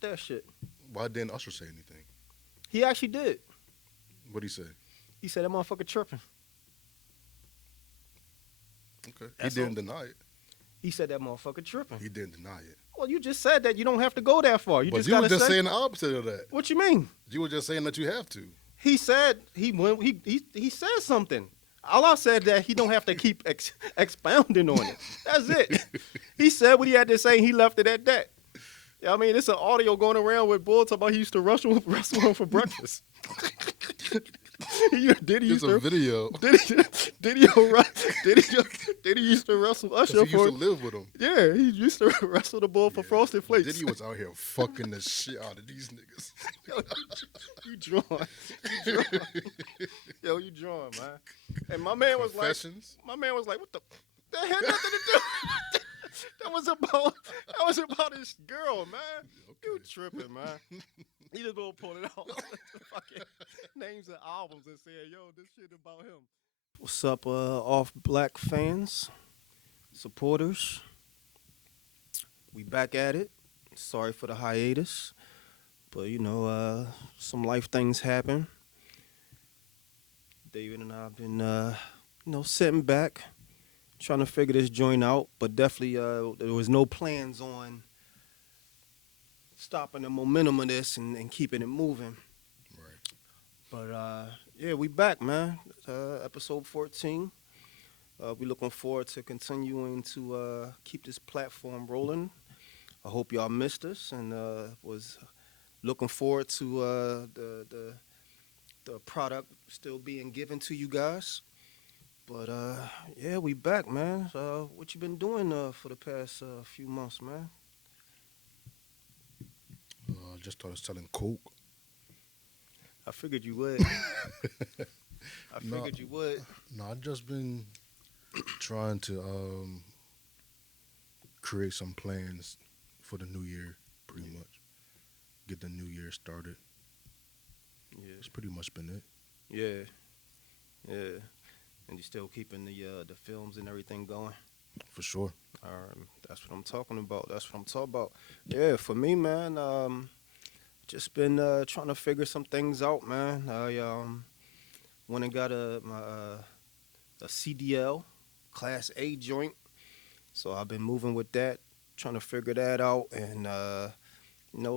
with that shit. Why didn't Usher say anything? He actually did. What'd he say? He said that motherfucker tripping. Okay. That's he didn't all. deny it. He said that motherfucker tripping. He didn't deny it. Well, you just said that you don't have to go that far. You But just you were gotta just say. saying the opposite of that. What you mean? You were just saying that you have to. He said he said something. All I said that he don't have to keep expounding on it. That's it. He said what he had to say. And he left it at that. Yeah, I mean, it's an audio going around with Bull talking about he used to wrestle him for breakfast. Diddy used It's a video. Diddy used to wrestle Usher He used for. to live with him. Yeah, he used to wrestle the bull for Frosted Flakes. Diddy was out here fucking the shit out of these niggas. You drawn. Yo, you drawn, man. And my man was like, what the? That had nothing to do. That was about his girl, man. Okay. You tripping, man. He just gonna pull it out. Fucking names of albums and say, yo, this shit about him. What's up, Off Black fans, supporters? We back at it. Sorry for the hiatus, but you know, some life things happen. David and I have been, sitting back, trying to figure this joint out, but definitely there was no plans on stopping the momentum of this and keeping it moving. Right. But yeah, we back, man. Episode 14. We looking forward to continuing to keep this platform rolling. I hope y'all missed us and was looking forward to the product still being given to you guys. But yeah, we back, man. What you been doing for the past few months, man? Just started selling coke. I figured you would. You would. No, I've just been trying to create some plans for the new year, pretty much. Get the new year started. Yeah. It's pretty much been it. Yeah. And you still keeping the films and everything going? For sure. That's what I'm talking about. Yeah, for me, man, just been trying to figure some things out, man. I went and got a CDL, Class A joint. So I've been moving with that, trying to figure that out. And,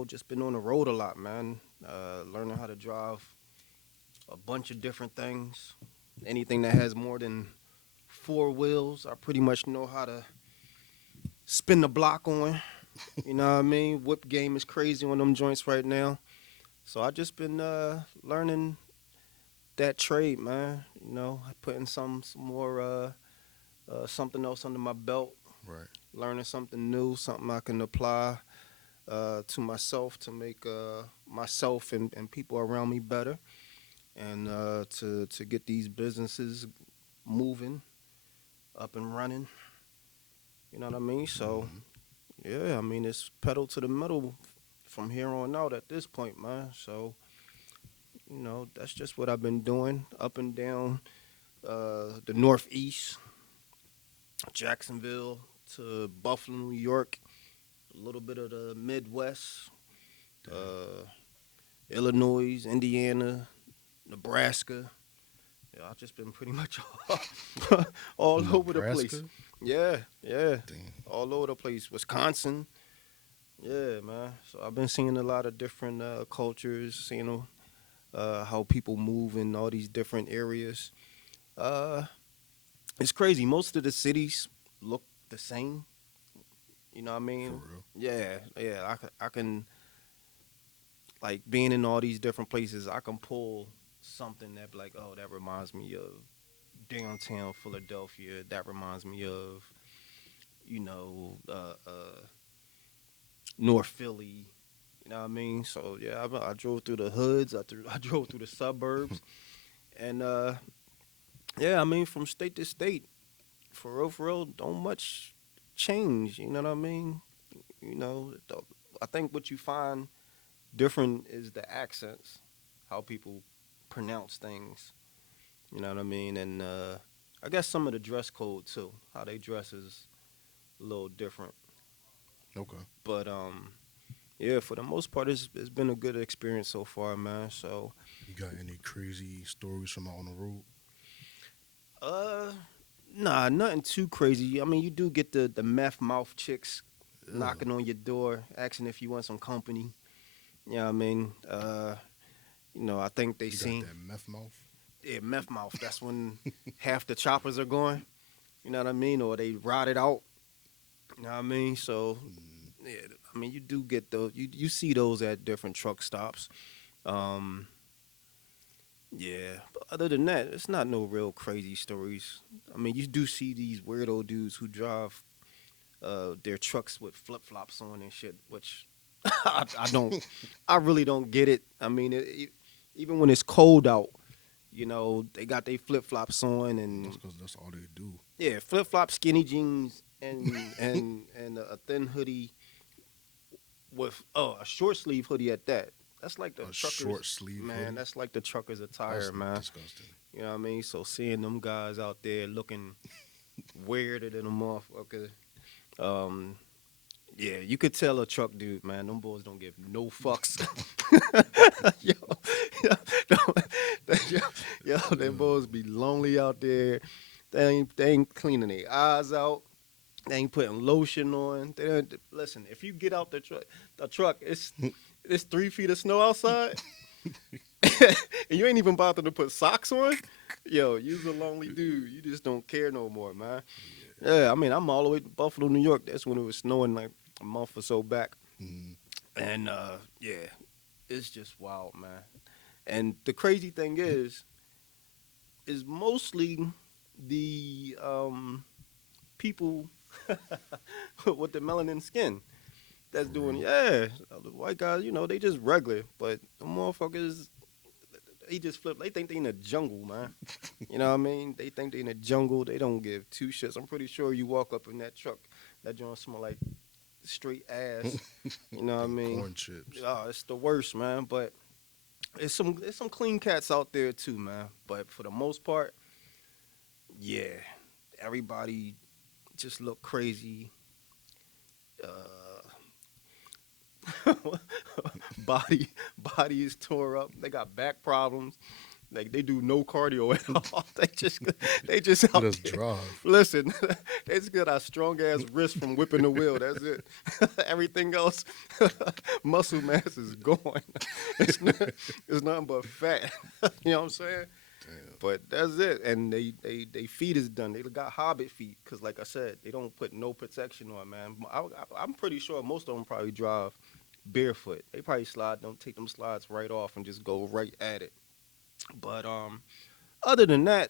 just been on the road a lot, man. Learning how to drive a bunch of different things. Anything that has more than 4 wheels, I pretty much know how to spin the block on. You know what I mean? Whip game is crazy on them joints right now. So I just been learning that trade, man. You know, putting some more something else under my belt. Right. Learning something new, something I can apply to myself to make myself and people around me better. And to get these businesses moving, up and running. You know what I mean? So, yeah, I mean, it's pedal to the metal from here on out at this point, man. So, that's just what I've been doing, up and down the Northeast, Jacksonville to Buffalo, New York, a little bit of the Midwest, Illinois, Indiana, Nebraska. Yeah, I've just been pretty much all over the place. Yeah. Damn. All over the place. Wisconsin. Yeah, man. So I've been seeing a lot of different cultures, seeing how people move in all these different areas. It's crazy. Most of the cities look the same. You know what I mean? For real. Yeah. I can, like, being in all these different places, I can pull something that, like, oh, that reminds me of downtown Philadelphia. That reminds me of, North Philly. You know what I mean? So, yeah, I drove through the hoods. I drove through the suburbs. And, yeah, I mean, from state to state, for real, don't much change. You know what I mean? I think what you find different is the accents, how people pronounce things. You know what I mean? And I guess some of the dress code, too. How they dress is a little different. Okay. But, yeah, for the most part, it's been a good experience so far, man. So, You got any crazy stories from out on the road? uh, nah, nothing too crazy. I mean, you do get the meth mouth chicks Ugh. knocking on your door, asking if you want some company. You know what I mean? I think they You got seen that meth mouth? yeah, meth mouth. That's when half the choppers are going. You know what I mean? Or they rotted out. You know what I mean? So Mm, yeah, I mean you do get those. You see those at different truck stops. Um, yeah, but other than that, it's not no real crazy stories. I mean, you do see these weirdo dudes who drive their trucks with flip flops on and shit, which I don't, I really don't get it. I mean, even when it's cold out, they got their flip flops on that's and because that's all they do. yeah, flip flop, skinny jeans, and a thin hoodie with a short sleeve hoodie at that. That's like the A truckers, short sleeve man. hoodie? That's like the truckers That's attire, man. disgusting. You know what I mean? So seeing them guys out there looking weirder than a motherfucker, um, yeah, you could tell a truck dude, man. Them boys don't give no fucks. yo, yo, them boys be lonely out there. They ain't cleaning their eyes out. They ain't putting lotion on. They don't, listen. If you get out the truck, it's 3 feet of snow outside, and you ain't even bothered to put socks on. Yo, you's a lonely dude. You just don't care no more, man. Yeah, I mean, I'm all the way to Buffalo, New York. That's when it was snowing like a month or so back, Mm, and yeah, it's just wild, man. And the crazy thing is mostly the people with the melanin skin that's for doing real? yeah. The white guys, they just regular, but the motherfuckers they just flip. They think they in the jungle, man. You know what I mean? They think they in the jungle. They don't give two shits. I'm pretty sure you walk up in that truck, that joint smell like straight ass. You know what I And mean? corn chips. Oh, it's the worst, man. But it's some clean cats out there too, man. But for the most part, yeah, everybody just look crazy. body body is tore up. They got back problems. Like they do no cardio at all. They just Let out us there. drive. Listen, they just got our strong ass wrist from whipping the wheel. That's it. Everything else, muscle mass is gone. It's not, it's nothing but fat. You know what I'm saying? Damn. But that's it. And they feet is done. They got hobbit feet because, like I said, they don't put no protection on, man. I'm pretty sure most of them probably drive barefoot. They probably don't take them slides right off and just go right at it. But other than that,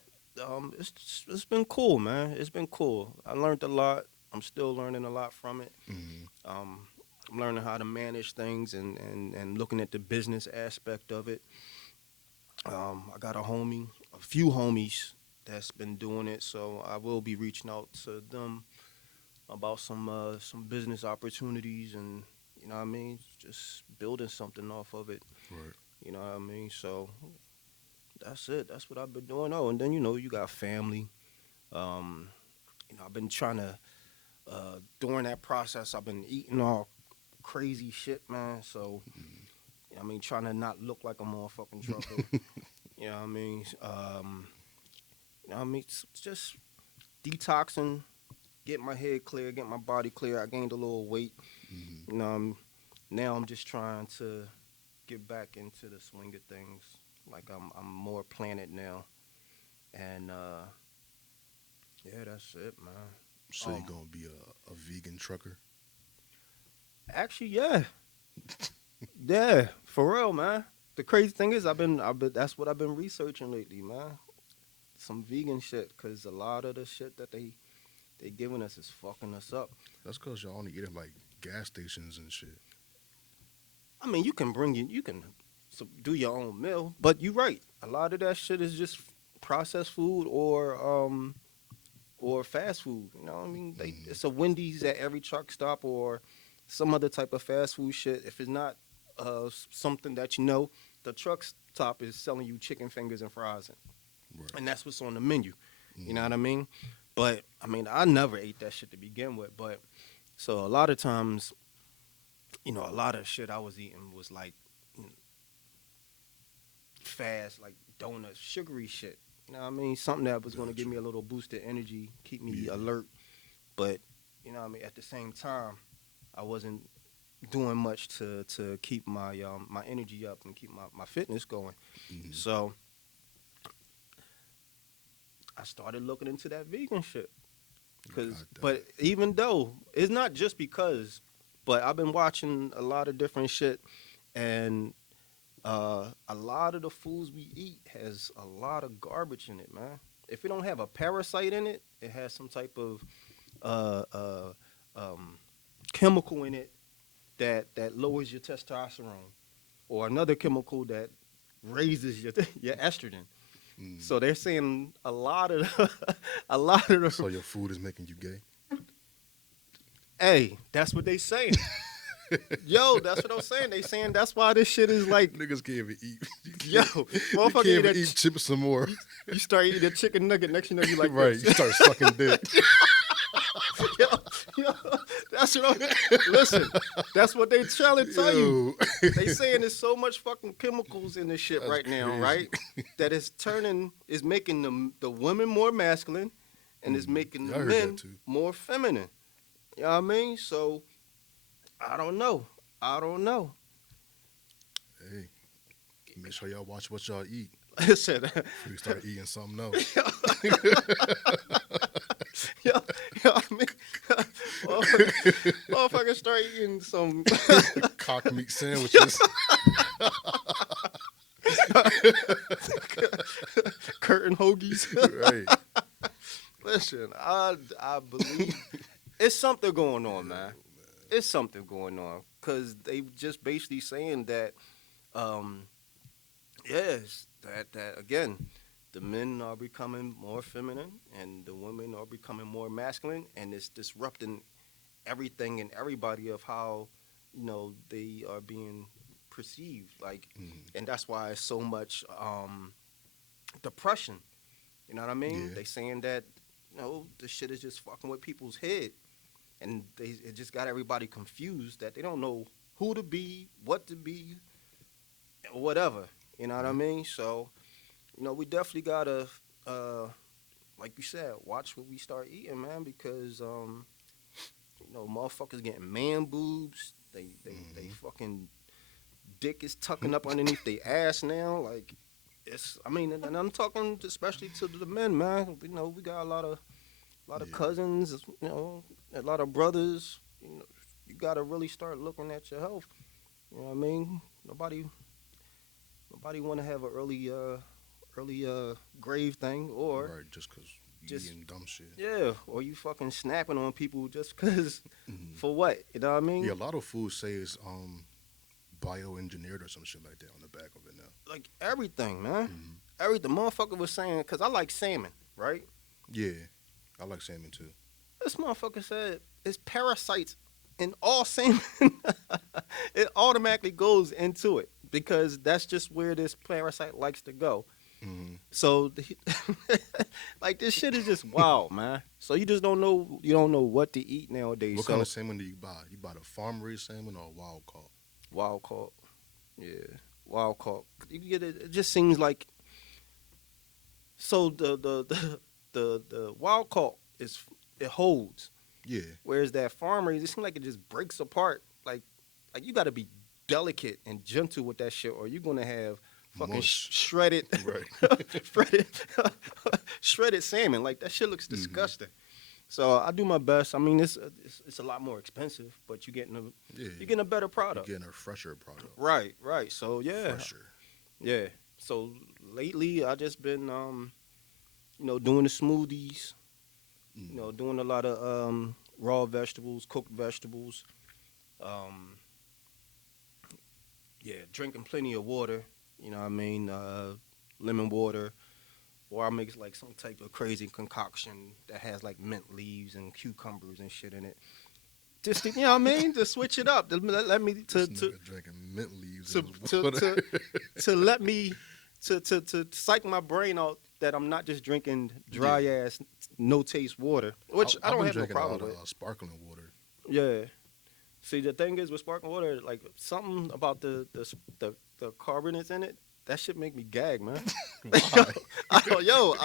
it's been cool, man. It's been cool. I learned a lot. I'm still learning a lot from it. Mm, Um, I'm learning how to manage things and looking at the business aspect of it. I got a few homies that's been doing it, so I will be reaching out to them about some business opportunities and you know what I mean, just building something off of it. right. You know what I mean? So that's it. That's what I've been doing. Oh, and then you got family. Um, I've been trying to during that process, I've been eating all crazy shit, man. So Mm. I mean, trying to not look like a motherfucking trucker. You know what I mean? It's just detoxing, getting my head clear, getting my body clear. I gained a little weight. Mm. You know, now I'm just trying to get back into the swing of things. Like I'm more planted now, and yeah, that's it, man. So you Um, gonna be a vegan trucker? Actually, yeah, yeah, for real, man. The crazy thing is, that's what I've been researching lately, man. Some vegan shit, cause a lot of the shit that they giving us is fucking us up. That's cause y'all only eat at like gas stations and shit. I mean, you can do your own meal, but you're right. A lot of that shit is just processed food or fast food. You know what I mean? Mm. It's a Wendy's at every truck stop or some other type of fast food shit. If it's not something that the truck stop is selling you chicken fingers and fries, Right. and that's what's on the menu. You know Mm. what I mean? But I mean, I never ate that shit to begin with. But so a lot of times a lot of shit I was eating was like fast, like donuts, sugary shit. You know what I mean? Something that was going to give Gotcha. me a little boost of energy, keep me Yeah. alert. But, at the same time, I wasn't doing much to keep my energy up and keep my fitness going. Mm-hmm. So I started looking into that vegan shit. But even though it's not just because, but I've been watching a lot of different shit, and a lot of the foods we eat has a lot of garbage in it, man. If it don't have a parasite in it, it has some type of uh, uh, um, chemical in it that lowers your testosterone, or another chemical that raises your estrogen. Mm. So they're saying a lot of a lot of the. So your food is making you gay? Hey, that's what they saying. Yo, that's what I'm saying. They saying that's why this shit is like, Niggas can't even eat. yo, You motherfucker can't eat even that. eat chips some more. You start eating a chicken nugget, next you know you like Right. this. You start sucking dick. yo, yo, that's what I'm. Listen, that's what they trying to tell you. Yo. They saying there's so much fucking chemicals in this shit That's right now, crazy. right? That is making the women more masculine, and it's making Yeah, the I heard men that too. more feminine. You know what I mean? So I don't know. Hey, make sure y'all watch what y'all eat. Listen, Before you start eating something else. yo, I mean, motherfucker start eating some Cock meat sandwiches. curtain hoagies. Right. Listen, I believe it's something going on, man. It's something going on because they just basically saying that, yes, that again, the men are becoming more feminine and the women are becoming more masculine, and it's disrupting everything and everybody of how they are being perceived. Like, and that's why it's so much depression. You know what I mean? Yeah. They saying that this shit is just fucking with people's head, and it just got everybody confused that they don't know who to be, what to be, or whatever. You know what I mean? So, we definitely gotta, like you said, watch what we start eating, man, because motherfuckers getting man boobs. They fucking dick is tucking up underneath their ass now. Like, I mean, and I'm talking especially to the men, man. We got a lot of cousins, a lot of brothers. You gotta really start looking at your health. You know what I mean? Nobody want to have an early grave thing, or Right, just because you eating dumb shit. yeah, or you fucking snapping on people just because Mhm. for what? You know what I mean? Yeah, a lot of food say it's bioengineered or some shit like that on the back of it now. Like everything, man. Mhm. Everything. Motherfucker was saying, because I like salmon, right? Yeah, I like salmon too. This motherfucker said it's parasites in all salmon. It automatically goes into it because that's just where this parasite likes to go. Mm-hmm. So, like, this shit is just wild, man. So you just don't know. You don't know what to eat nowadays. What so, kind of salmon do you buy? You buy the farm-raised salmon or wild caught? wild caught? Yeah, wild caught. You can get it. It just seems like. So the wild caught it holds, Yeah. whereas that farm raised, it seems like it just breaks apart. Like you got to be delicate and gentle with that shit, or you're gonna have fucking Mush. shredded, Right. shredded, shredded salmon. Like, that shit looks disgusting. So I do my best. I mean, it's a lot more expensive, but you're getting a better product. You're getting a fresher product. Right. So yeah, Fresher. yeah. So lately, I just been doing the smoothies. Doing a lot of raw vegetables, cooked vegetables. Yeah, drinking plenty of water. You know what I mean? Lemon water. Or I make like some type of crazy concoction that has like mint leaves and cucumbers and shit in it. Just to, you know what I mean? To switch it up. Let me This nigga drinking mint leaves. to let me to psych my brain out that I'm not just drinking dry ass no taste water, which I don't have no problem with. Sparkling water. Yeah. See, the thing is with sparkling water, like something about the carbonates in it, that shit make me gag, man. Why? I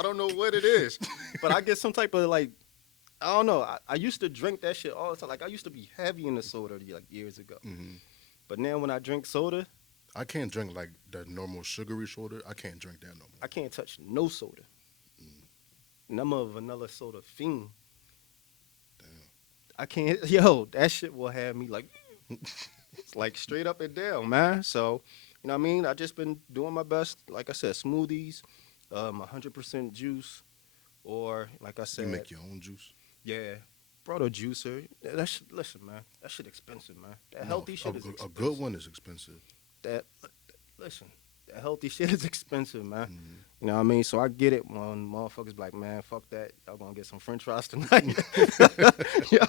don't know what it is, but I get some type of like, I don't know. I used to drink that shit all the time. Like I used to be heavy in the soda like years ago, but now when I drink soda, I can't drink like the normal sugary soda. I can't drink that no more. I can't touch no soda. And I'm a vanilla soda fiend. Damn. I can't. Yo, that shit will have me like, it's like straight up and down, man. So, you know what I mean? I just been doing my best. Like I said, smoothies, 100% juice, or like I said, You make your own juice? yeah, brought a juicer. Listen, man, that shit expensive, man. That healthy shit is expensive. A good one is expensive. That listen, that healthy shit is expensive, man. Mm-hmm. You know what I mean? So I get it when motherfuckers be like, man, fuck that. Y'all gonna get some French fries tonight. Yeah.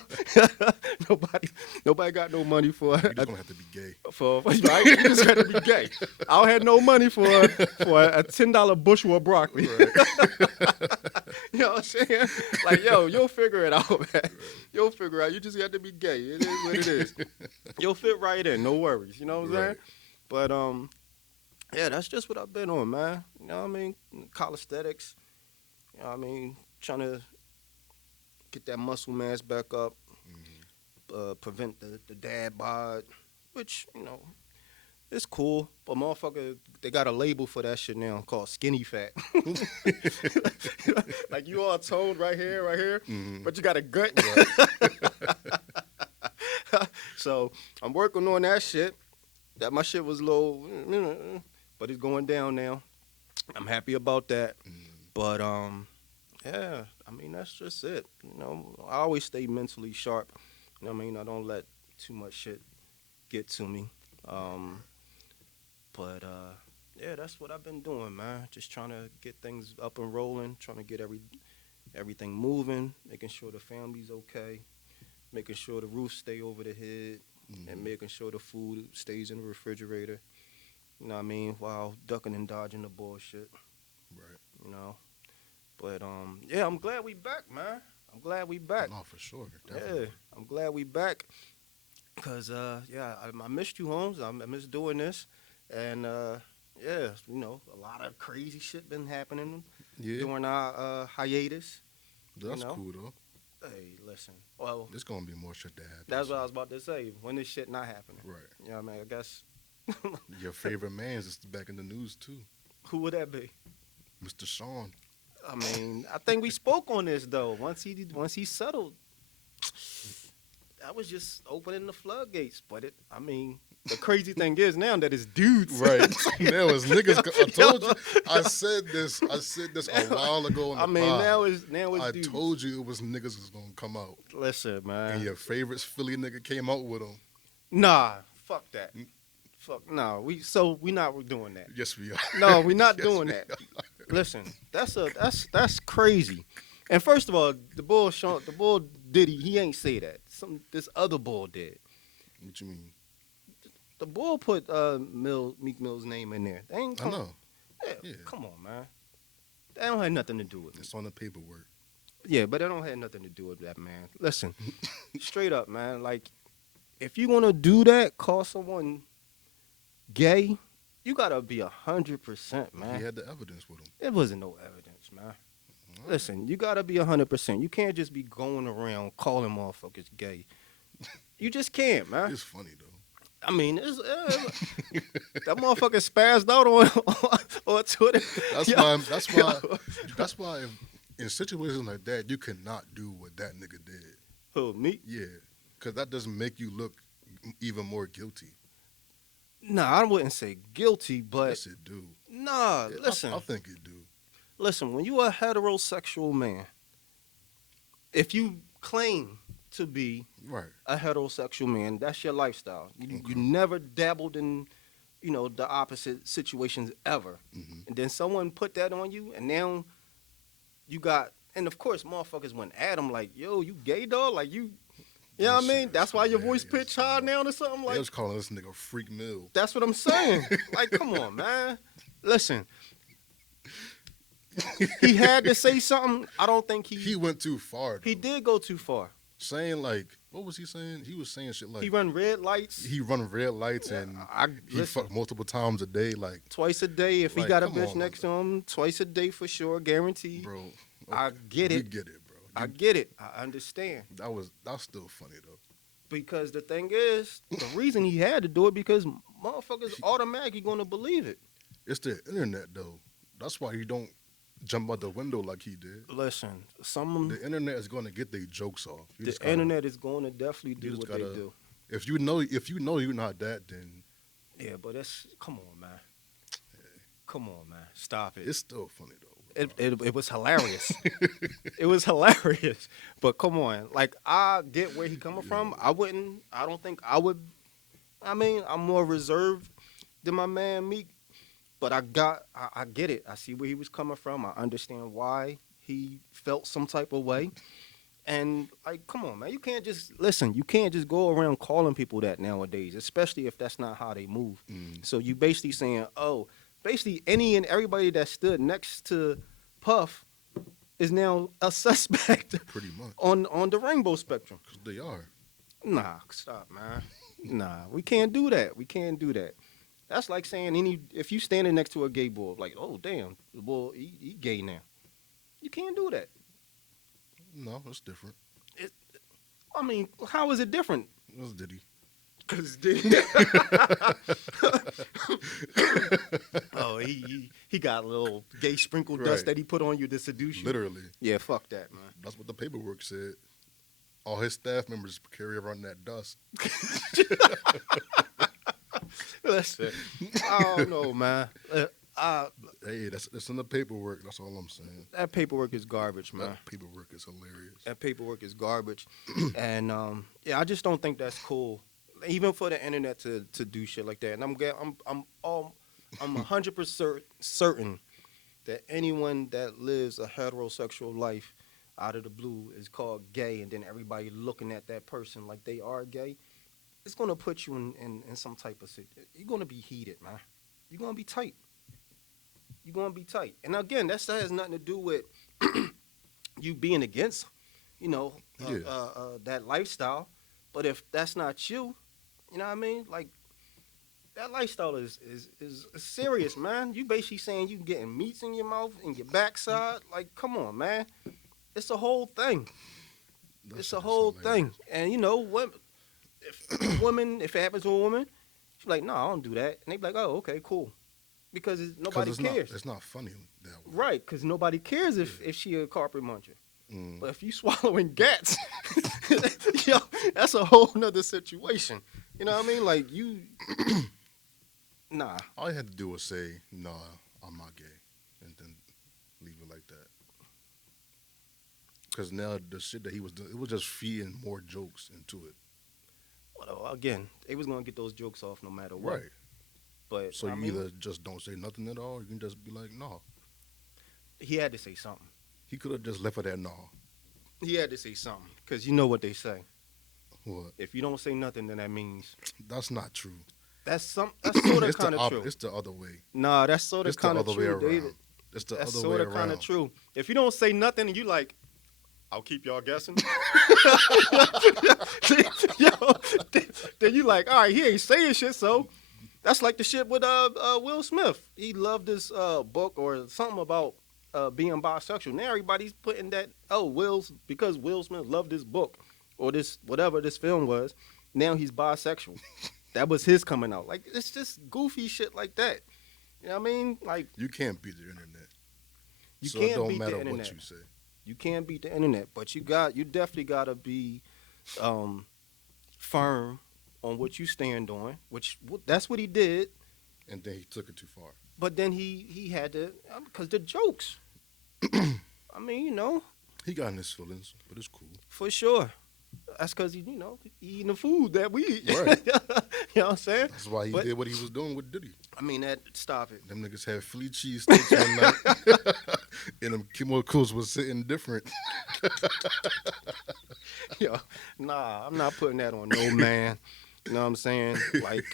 nobody got no money for You just gonna have to be gay. Right? You just got to be gay. I don't have no money for a $10 bushel of broccoli. Right. You know what I'm saying? Like, yo, you'll figure it out, man. Right. You'll figure it out. You just got to be gay. It is what it is. You'll fit right in. No worries. You know what I'm saying? But yeah, that's just what I've been on, man. You know what I mean? Calisthenics. You know what I mean? Trying to get that muscle mass back up. Prevent the dad bod, which, you know, it's cool. But motherfucker, they got a label for that shit now called skinny fat. Like you all toned right here, but you got a gut. Right. So I'm working on that shit. That my shit was low, but it's going down now. I'm happy about that. But yeah, I mean that's just it. You know, I always stay mentally sharp. You know what I mean? I don't let too much shit get to me. But yeah, that's what I've been doing, man. Just trying to get things up and rolling, trying to get everything moving, making sure the family's okay, making sure the roof stay over the head, and making sure the food stays in the refrigerator. You know what I mean? While ducking and dodging the bullshit. Right. You know? But yeah, I'm glad we back, man. I'm glad we back. No, for sure. Definitely. Yeah, I'm glad we back. Cause yeah, I missed you, Holmes. I miss doing this, and yeah, you know, a lot of crazy shit been happening during our hiatus. That's you know? cool though. Hey, listen. Well, there's gonna be more shit that happens. That's what I was about to say. When this shit not happening, right? Yeah, I mean, I guess. Your favorite man's is back in the news too. Who would that be? Mr. Sean. I mean, I think we spoke on this though. Once he settled, that was just opening the floodgates. But I mean, the crazy thing is now that it's dudes. Right. Now it's niggas. I told you. I said this a while ago. I mean, pod. now it's I dudes. told you it was niggas was gonna come out. Listen, man. And your favorite Philly nigga came out with them. Nah, fuck that. Fuck no. We not doing that. Yes, we are. No, we're not doing that. Listen, that's crazy. And first of all, the bull Diddy, he ain't say that. This other bull did. What you mean? The bull put Meek Mill's name in there. They ain't I know. Yeah, come on, man. That don't have nothing to do with it. It's on the paperwork. Yeah, but that don't have nothing to do with that, man. Listen, straight up, man. Like, if you gonna do that, call someone gay, you gotta be 100%, man. He had the evidence with him. There wasn't no evidence, man. Listen, you gotta be 100%. You can't just be going around calling motherfuckers gay. You just can't, man. It's funny though. I mean, that motherfucker spazzed out on Twitter. That's why in situations like that, you cannot do what that nigga did. Who, me? Yeah, because that doesn't make you look even more guilty. Nah, I wouldn't say guilty, but yes, it do. Nah, yeah, listen. I think it do. Listen, when you a heterosexual man, if you claim to be a heterosexual man, that's your lifestyle. You never dabbled in, the opposite situations ever. Mm-hmm. And then someone put that on you, and now you got, and of course, motherfuckers went at him like, yo, you gay, dog? Like, you know what I mean? That's why your voice pitch high now or something? Like, they was calling this nigga Freak Mill. That's what I'm saying. Like, come on, man. Listen. He had to say something. I don't think he went too far. Though. He did go too far. saying like, what was he saying? He was saying shit like He run red lights. he run red lights Yeah, and I he listen. fuck multiple times a day. Like, Twice a day. If he got a come bitch on, next to him, twice a day for sure, guaranteed. bro. I Okay, get we it. get it, bro. I get it. I understand. That's still funny though. Because the thing is, the reason he had to do it because motherfuckers automatically gonna believe it. It's the internet though. That's why you don't jump out the window like he did. Listen, The internet is going to get their jokes off. You the just gotta- internet is going to definitely do just what gotta- they do. If you know you're not that, then Yeah, but that's come on, man. Come on, man. Stop it. it's still funny though. It was hilarious. It was hilarious. But come on, like I get where he coming from. I don't think I would. I mean, I'm more reserved than my man Meek, but I get it. I see where he was coming from. I understand why he felt some type of way. And like, come on, man, you can't just listen. You can't just go around calling people that nowadays, especially if that's not how they move. So you basically saying, oh, basically any and everybody that stood next to Puff is now a suspect Pretty much. on the rainbow spectrum. 'Cause they are. Nah, stop, man. Nah, we can't do that. We can't do that. That's like saying if you standing next to a gay boy, like, oh damn, the boy he gay now. You can't do that. No, it's different. I mean, how is it different? It's Diddy. Cause Diddy. Oh, he got a little gay sprinkle dust Right. that he put on you to seduce you. Literally. Yeah, fuck that, man. That's what the paperwork said. All his staff members carry around that dust. Listen, I don't know, man. Hey, that's in the paperwork. That's all I'm saying. That paperwork is garbage, man. That paperwork is hilarious. That paperwork is garbage, and yeah, I just don't think that's cool. Even for the internet to do shit like that, and I'm 100% certain that anyone that lives a heterosexual life out of the blue is called gay, and then everybody looking at that person like they are gay, it's gonna put you in some type of you're gonna be heated, man. You're gonna be tight. You're gonna be tight. And again, that has nothing to do with you being against, that lifestyle. But if that's not you, you know what I mean? Like that lifestyle is serious, man. You basically saying you getting meats in your mouth and your backside. Like, come on, man. It's a whole thing. It's a whole thing. And if it happens to a woman, she's like, no, I don't do that. And they be like, oh, okay, cool. Because nobody cares. It's not funny that way. Right, because nobody cares if she a carpet muncher. But if you swallowing gats, yo, that's a whole nother situation. You know what I mean? Like nah. All you had to do was say, nah, I'm not gay. And then leave it like that. Because now the shit that he was doing, it was just feeding more jokes into it. Well, again, they was going to get those jokes off no matter what. Right. But So you either just don't say nothing at all, or you can just be like, no. He had to say something. He could have just left it at no. He had to say something. Because you know what they say. What? If you don't say nothing, then that means... That's not true. That's sort of kind of true. It's the other way. Nah, that's sort of kind of true, David. It's the That's other way sort of kind around. of true. If you don't say nothing and you like, I'll keep y'all guessing. Then you like, all right, he ain't saying shit, so that's like the shit with Will Smith. He loved this book or something about being bisexual. Now everybody's putting that, because Will Smith loved this book or this whatever this film was, now he's bisexual. That was his coming out. Like, it's just goofy shit like that. You know what I mean? Like, You can't beat the internet. You so can't it don't beat the matter internet. what you say. You can't beat the internet, but you definitely gotta be firm on what you stand on, that's what he did. And then he took it too far. But then he had to, because the jokes. I mean, He got in his feelings, but it's cool. for sure. That's because he eating the food that we eat. Right. You know what I'm saying? That's why he did what he was doing with Diddy. I mean, stop it. Them niggas had Philly cheesesteaks one night, and them chemicals was sitting different. Yo, nah, I'm not putting that on no man. You know what I'm saying? Like,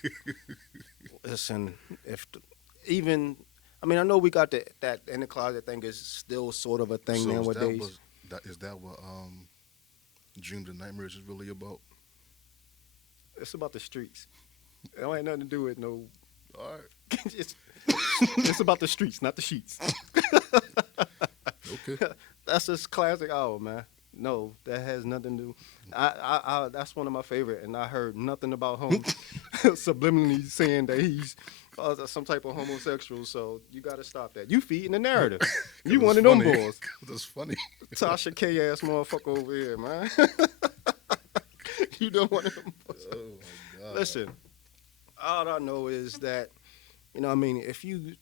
listen, I know we got that in the closet thing is still sort of a thing So nowadays. is that what Dreams and nightmares is really about. It's about the streets. It don't have nothing to do with no. All right. it's, it's about the streets, not the sheets. Okay. That's just classic album, man. No, that has nothing to do. I that's one of my favorite, and I heard nothing about him subliminally saying that he's some type of homosexual. So you got to stop that. You feeding the narrative. You one of them boys. That's funny. Tasha K ass motherfucker over here, man. You don't want them boys. Oh my God. Listen, all I know is that, you know what I mean, if you,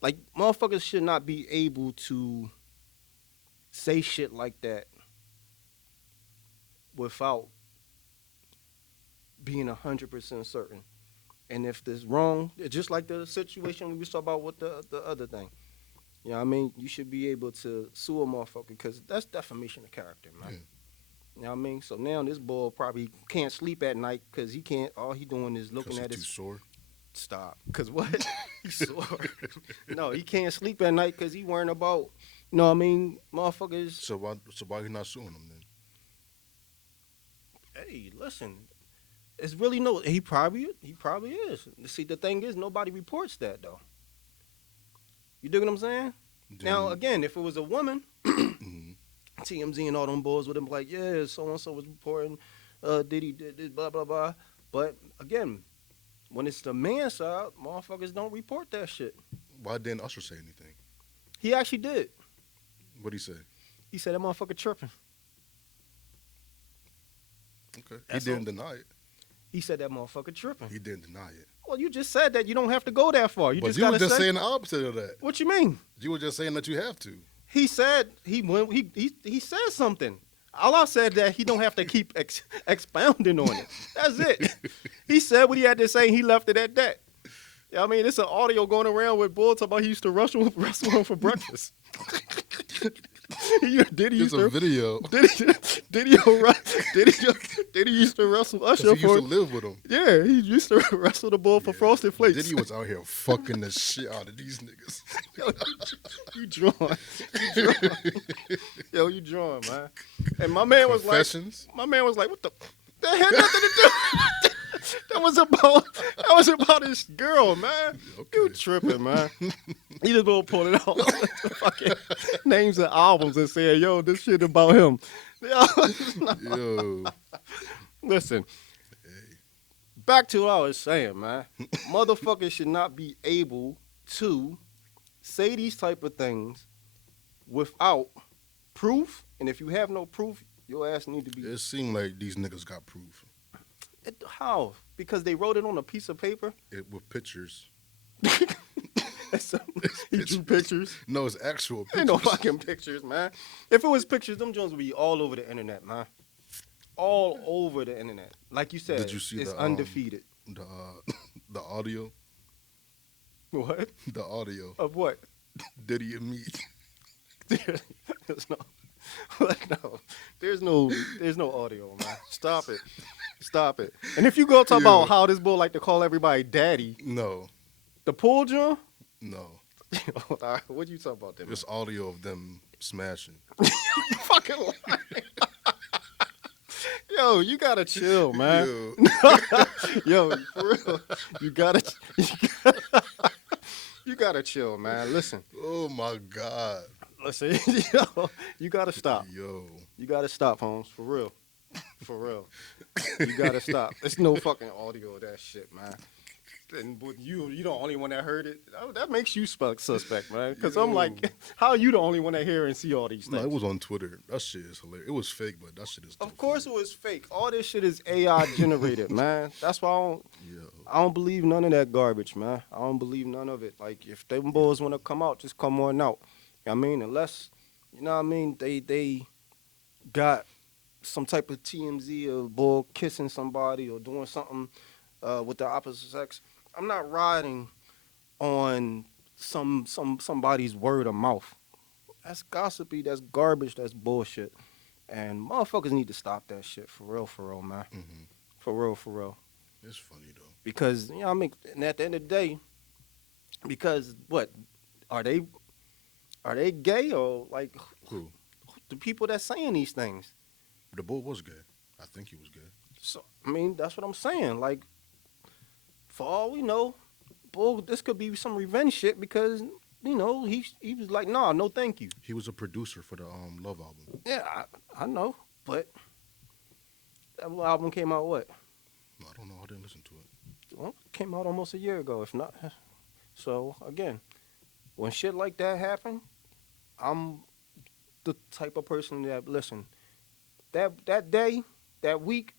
like, motherfuckers should not be able to say shit like that without being 100% certain. And if this wrong, just like the situation we was talking about with the other thing, you know what I mean, you should be able to sue a motherfucker because that's defamation of character, man. Yeah. You know what I mean? So now this boy probably can't sleep at night because he can't, all he doing is looking at He's his... too sore. Stop. Because what? He's sore. No, he can't sleep at night because he worrying about, you know what I mean, motherfuckers. So why you not suing him then? Hey, listen, it's really no, he probably is. See, the thing is, nobody reports that, though. You dig what I'm saying? Now, again, if it was a woman, Mhm. TMZ and all them boys would have been like, yeah, so-and-so was reporting Diddy did this, blah, blah, blah. But, again, when it's the man side, motherfuckers don't report that shit. Why didn't Usher say anything? He actually did. What'd he say? He said that motherfucker tripping. Okay. That's He didn't all. deny it. He said that motherfucker tripping. He didn't deny it. Well, you just said that you don't have to go that far. You But just you were gotta just say. saying the opposite of that. What you mean? You were just saying that you have to. He said he went. He said something. All I said that he don't have to keep expounding on it. That's it. He said what he had to say. And he left it at that. I mean, it's an audio going around with Bull talking about he used to wrestle him for breakfast. Diddy It's used a to video. Diddy used to wrestle Usher He used for. to live with him. Yeah, he used to wrestle the bull for Frosted Flakes. Diddy was out here fucking the shit out of these niggas. Yo, you drawing. Yo, you drawing, man. And my man was like, what the? That had nothing to do. That was about his girl, man. Okay. You tripping, man. He just gonna pull it out. Fucking names of albums and say, yo, this shit about him. Yo. Listen. Back to what I was saying, man. Motherfuckers should not be able to say these type of things without proof. And if you have no proof, your ass need to be... It seemed like these niggas got proof. How? Because they wrote it on a piece of paper? With pictures. He drew pictures? No, it's actual pictures. Ain't no fucking pictures, man. If it was pictures, them Jones would be all over the internet, man. All over the internet. Like you said, Did you see it's the, undefeated. The audio? What? The audio. Of what? Diddy and Meek. There's no audio, man. Stop it. And if you go talk about how this boy like to call everybody daddy, No. the pool John, No. what you talking about then? It's audio of them smashing. You fucking lying. Yo, you gotta chill, man. Yo, for real, you gotta chill, man. Listen. Oh my God. Listen, yo, you gotta stop. Yo. You gotta stop, Holmes. For real. You gotta stop. There's no fucking audio of that shit, man. And with you the only one that heard it. That makes you suspect, man. Because I'm like, how are you the only one that hear and see all these things? No, it was on Twitter. That shit is hilarious. It was fake, but that shit is Of course it was fake. All this shit is AI generated, man. That's why I don't believe none of that garbage, man. I don't believe none of it. Like, if them boys want to come out, just come on out. I mean, unless, you know what I mean, they got some type of TMZ or bull kissing somebody or doing something with the opposite sex. I'm not riding on somebody's word of mouth. That's gossipy. That's garbage. That's bullshit. And motherfuckers need to stop that shit for real, man. Mm-hmm. For real. It's funny though. Because, you know what I mean, and at the end of the day, because what? Are they gay or like Who? the people that's saying these things? The boy was gay. I think he was gay. So I mean, that's what I'm saying. Like, for all we know, bull, this could be some revenge shit because he was like, nah, no, thank you. He was a producer for the Love album. Yeah, I know, but that album came out what? I don't know. I didn't listen to it. Well, it came out almost a year ago, if not. So again, when shit like that happen, I'm the type of person that listen. That day, that week,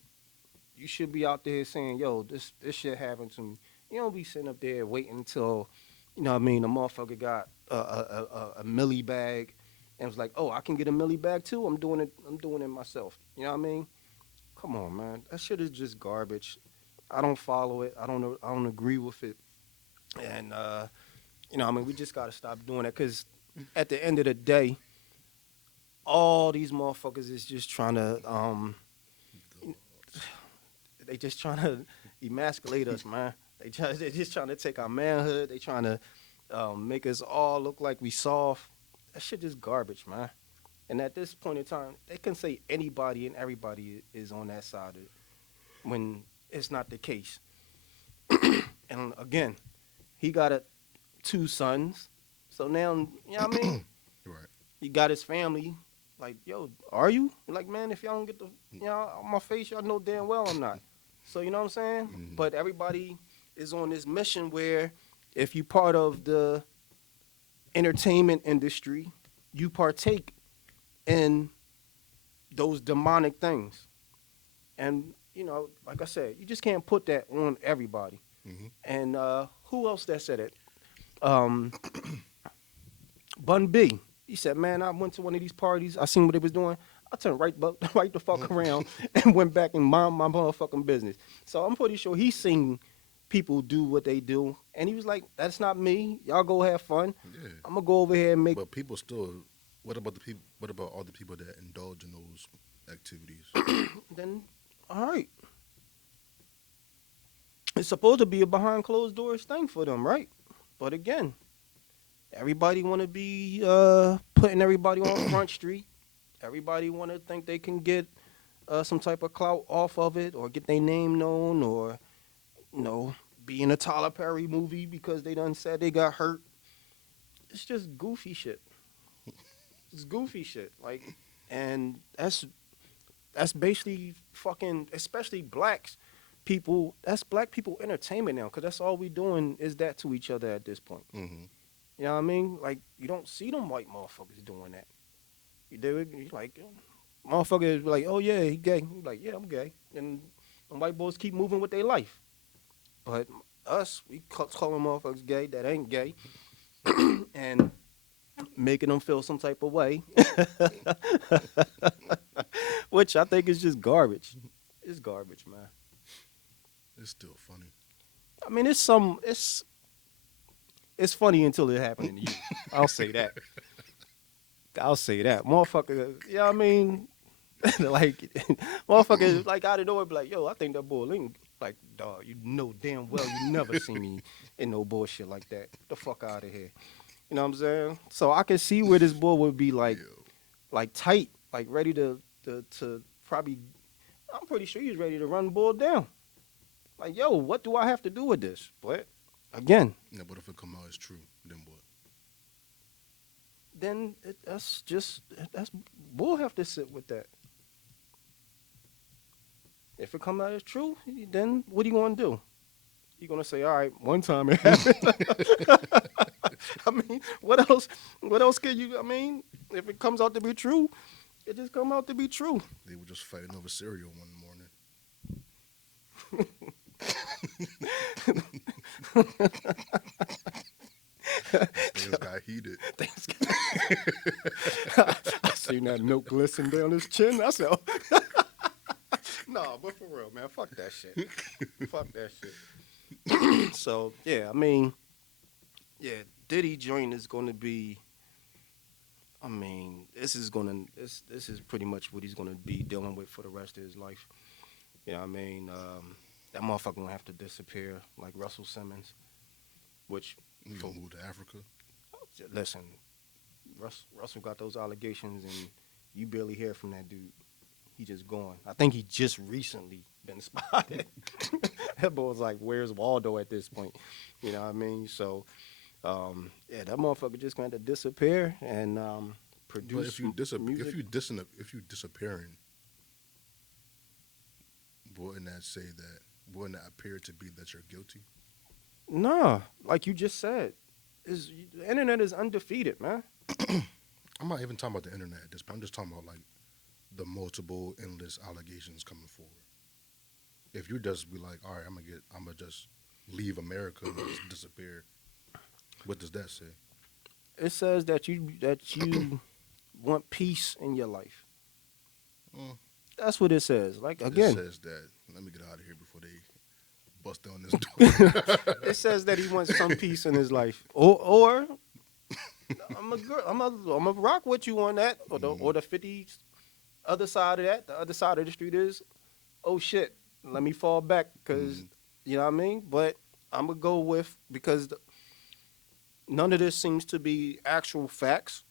you should be out there saying, "Yo, this shit happened to me." You don't be sitting up there waiting until, what I mean, the motherfucker got a milli bag, and was like, "Oh, I can get a milli bag too. I'm doing it. I'm doing it myself." You know what I mean? Come on, man. That shit is just garbage. I don't follow it. I don't agree with it. And I mean, we just gotta stop doing that because at the end of the day, all these motherfuckers is just trying to they just trying to emasculate us, man. They just trying to take our manhood. They trying to make us all look like we soft. That shit just garbage, man. And at this point in time, they can say anybody and everybody is on that side of it when it's not the case. And again, he got two sons. So now, you know what I mean? Right. He got his family. Like, yo, are you? Like, man, if y'all don't get the, on my face, y'all know damn well I'm not. So, you know what I'm saying? Mm-hmm. But everybody is on this mission where if you part of the entertainment industry, you partake in those demonic things. And, like I said, you just can't put that on everybody. Mm-hmm. And who else that said it? Bun B. He said, man, I went to one of these parties. I seen what they was doing. I turned right the fuck around and went back and mind my motherfucking business. So I'm pretty sure he's seen people do what they do. And he was like, that's not me. Y'all go have fun. Yeah. I'm going to go over here and make... But people still... What about the people? What about all the people that indulge in those activities? Then, all right. It's supposed to be a behind closed doors thing for them, right? But again, everybody want to be putting everybody on Front Street. Everybody want to think they can get some type of clout off of it or get their name known or, be in a Tyler Perry movie because they done said they got hurt. It's just goofy shit. It's goofy shit. Like, and that's basically fucking, especially blacks. People, that's black people entertainment now because that's all we doing is that to each other at this point. Mm-hmm. You know what I mean? Like, you don't see them white motherfuckers doing that. You do it, you like, motherfuckers be like, oh yeah, he gay. You like, yeah, I'm gay. And white boys keep moving with their life. But us, we calling motherfuckers gay that ain't gay. And making them feel some type of way. Which I think is just garbage. It's garbage, man. It's still funny. I mean, it's funny until it happened to you. I'll say that. Motherfucker, you know what I mean? Like, motherfucker, like, out of nowhere, be like, yo, I think that boy Link, like, dog, you know damn well you never see me in no bullshit like that. Get the fuck out of here. You know what I'm saying? So I can see where this boy would be, like, like tight, like, ready to probably, I'm pretty sure he's ready to run the bull down. Like, yo, what do I have to do with this? But, again. Yeah, but if it come out as true, then what? Then we'll have to sit with that. If it come out as true, then what are you going to do? You're going to say, all right, one time it happened. I mean, what else can you, I mean, if it comes out to be true, it just come out to be true. They were just fighting over cereal one morning. Things got heated. I seen that milk glisten down his chin. I said, oh. No, but for real, man, fuck that shit. Fuck that shit. So, yeah, I mean, yeah, Diddy joint is going to be, I mean, this is pretty much what he's going to be dealing with for the rest of his life. You know what I mean? That motherfucker going to have to disappear like Russell Simmons, which... You gonna move to Africa? Listen, Russell got those allegations, and you barely hear from that dude. he just gone. I think he just recently been spotted. That boy was like, "Where's Waldo?" at this point. You know what I mean? So, yeah, that motherfucker just going to disappear and But produce music. if you disappearing, wouldn't that say that? Wouldn't that appear to be that you're guilty? Nah, like you just said, the internet is undefeated, man. I'm not even talking about the internet at this point. I'm just talking about like the multiple endless allegations coming forward. If you just be like, all right, I'm gonna just leave America and just disappear. What does that say? It says that you want peace in your life. Mm. That's what it says. Like It again, says that. Let me get out of here before they bust down this door. it says that he wants some peace in his life, or I'm a rock with you on that, or the 50 other side of that. The other side of the street is, oh shit, let me fall back because you know what I mean. But I'm gonna go with because none of this seems to be actual facts.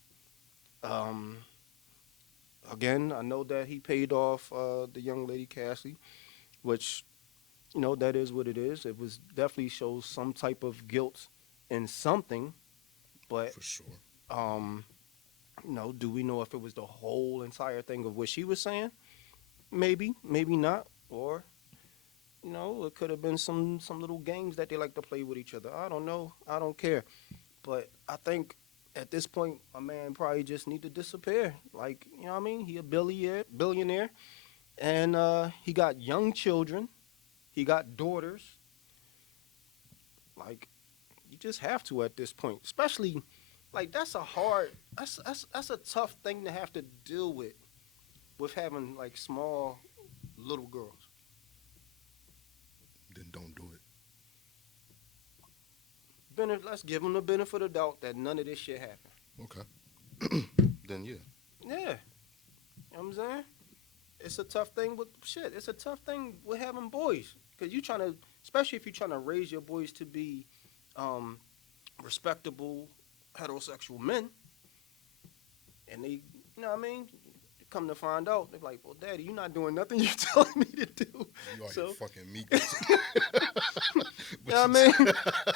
Again, I know that he paid off the young lady Cassie, which you know that is what it is. It was definitely shows some type of guilt in something, but For sure. you know, do we know if it was the whole entire thing of what she was saying? Maybe, maybe not, or you know, it could have been some little games that they like to play with each other. I don't know. I don't care. But I think at this point, a man probably just need to disappear. Like, you know what I mean? He a billionaire, and he got young children. He got daughters. Like, you just have to at this point. Especially, like, that's a tough thing to have to deal with having, like, small little girls. Then don't do it. Let's give him the benefit of the doubt that none of this shit happened. Okay. Then yeah. Yeah. You know what I'm saying? It's a tough thing with shit. It's a tough thing with having boys. Because you trying to, especially if you're trying to raise your boys to be respectable heterosexual men. And they, you know what I mean? Come to find out, they're like, well, Daddy, you're not doing nothing you're telling me to do. You are So, here fucking meek. you know what I mean?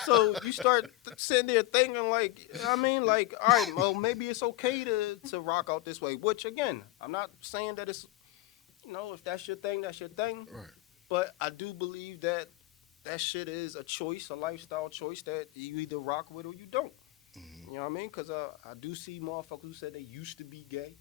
So you start sitting there thinking like, you know what I mean? Like, all right, well, maybe it's okay to rock out this way. Which, again, I'm not saying that it's, you know, if that's your thing, that's your thing. Right. But I do believe that shit is a choice, a lifestyle choice that you either rock with or you don't. Mm-hmm. You know what I mean? Because I do see motherfuckers who said they used to be gay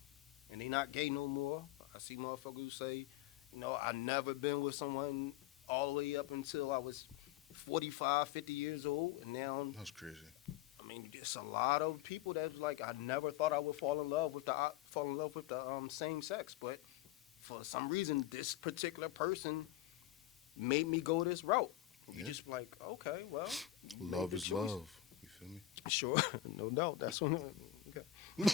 and they not gay no more. I see motherfuckers who say, you know, I never been with someone all the way up until I was 45, 50 years old, and now That's crazy. I mean, there's a lot of people that's like, I never thought I would fall in love with the same sex, but for some reason, this particular person made me go this route. You just like, okay, well, Love is love. You feel me? Sure, no doubt. That's what. Okay. You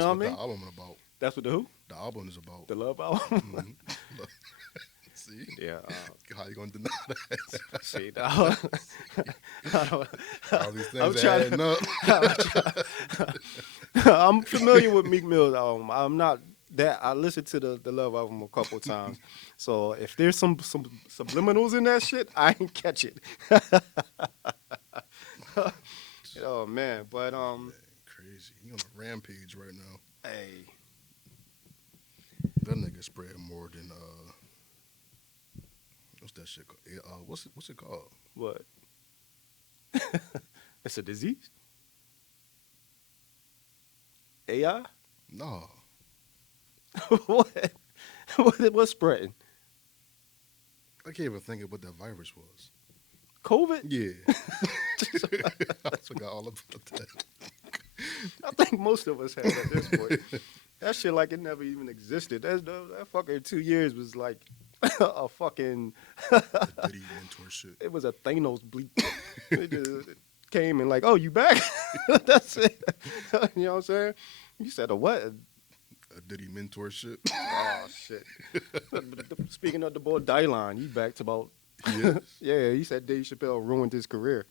know what I mean? The album is about. That's what the who? The album is about. The love album. Mhm. See? Yeah. How you gonna deny that? See, All these I'm things trying adding up. I'm familiar with Meek Mill's album. I'm not that. I listened to the Love album a couple times. So if there's some subliminals in that shit, I ain't catch it. Oh man, but Man, crazy. He on a rampage right now. hey, That nigga spread more than what's that shit called? What's it called? what? It's a disease? AI? No. What? What's spreading? I can't even think of what that virus was. COVID? Yeah. I forgot all about that. I think most of us have at this point. That shit like it never even existed. That fucking 2 years was like a fucking. The Diddy mentor shit. It was a Thanos bleep. It just came and like, oh, you back? That's it. You know what I'm saying? You said a what? A Diddy mentorship. Oh shit. Speaking of the boy Dylan, he back to about. Yeah. Yeah, he said Dave Chappelle ruined his career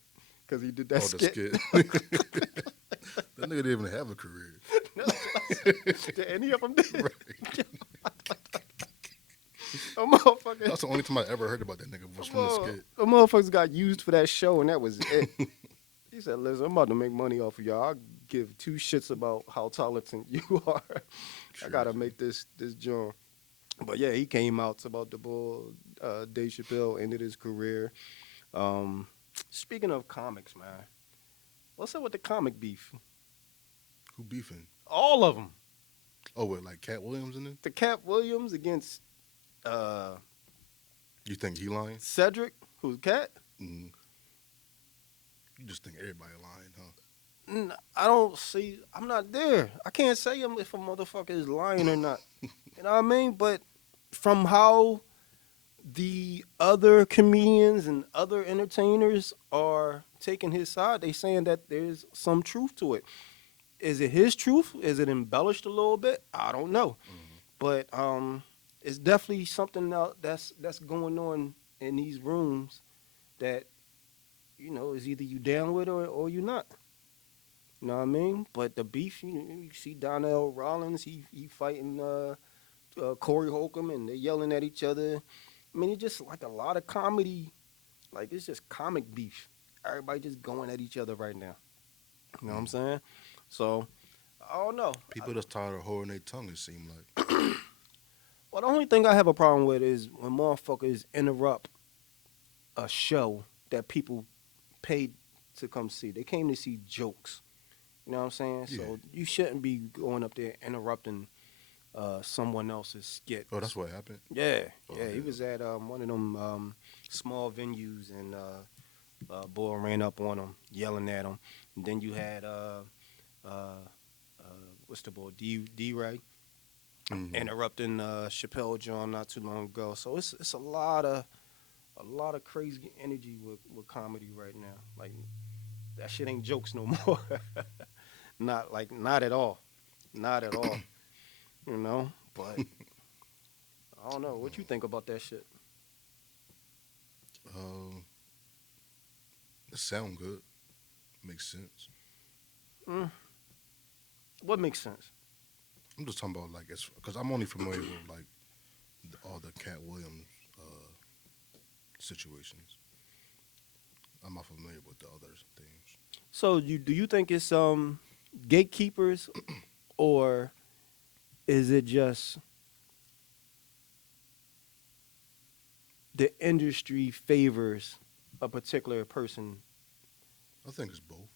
because he did that The skit. skit. That nigga didn't even have a career. Did any of them did? Right. A motherfucker. That's the only time I ever heard about that nigga was from the skit. The motherfuckers got used for that show, and that was it. He said, "Listen, I'm about to make money off of y'all. I give two shits about how talented you are. I gotta make this joint." But yeah, he came out about the bull. Dave Chappelle ended his career. Um, Speaking of comics, man, what's up with the comic beef? Who beefing? All of them. Oh, with like Cat Williams in it? The Cat Williams against uh, You think he lying? Cedric, who's Cat. Mm. You just think everybody lying, huh? I don't see. I'm not there. I can't say if a motherfucker is lying or not. You know what I mean? But from how the other comedians and other entertainers are taking his side, they saying that there's some truth to it. Is it his truth? Is it embellished a little bit? I don't know. Mm-hmm. But it's definitely something that's going on in these rooms that is either you down with or you not. You know what I mean? But the beef, you see Donnell Rollins, he fighting Corey Holcomb, and they're yelling at each other. I mean, it's just like a lot of comedy. Like, it's just comic beef. Everybody just going at each other right now. You know what I'm saying? So, I don't know. People just tired of holding their tongue, it seems like. Well, the only thing I have a problem with is when motherfuckers interrupt a show that people paid to come see. They came to see jokes. You know what I'm saying? Yeah. So you shouldn't be going up there interrupting someone else's skit. Oh, that's what happened? Yeah, Oh, yeah. He yeah. was at one of them small venues, and boy ran up on him, yelling at him. And then you had what's the boy D-Ray Mm-hmm. interrupting Chappelle John not too long ago. So it's a lot of crazy energy with comedy right now. Like, that shit ain't jokes no more. Not at all. Not at all. You know? But I don't know. What you think about that shit? It sound good. Makes sense. What makes sense? I'm just talking about, like, because I'm only familiar with, like, all the Cat Williams situations. I'm not familiar with the other things. So do you think it's gatekeepers, or is it just the industry favors a particular person? I think it's both.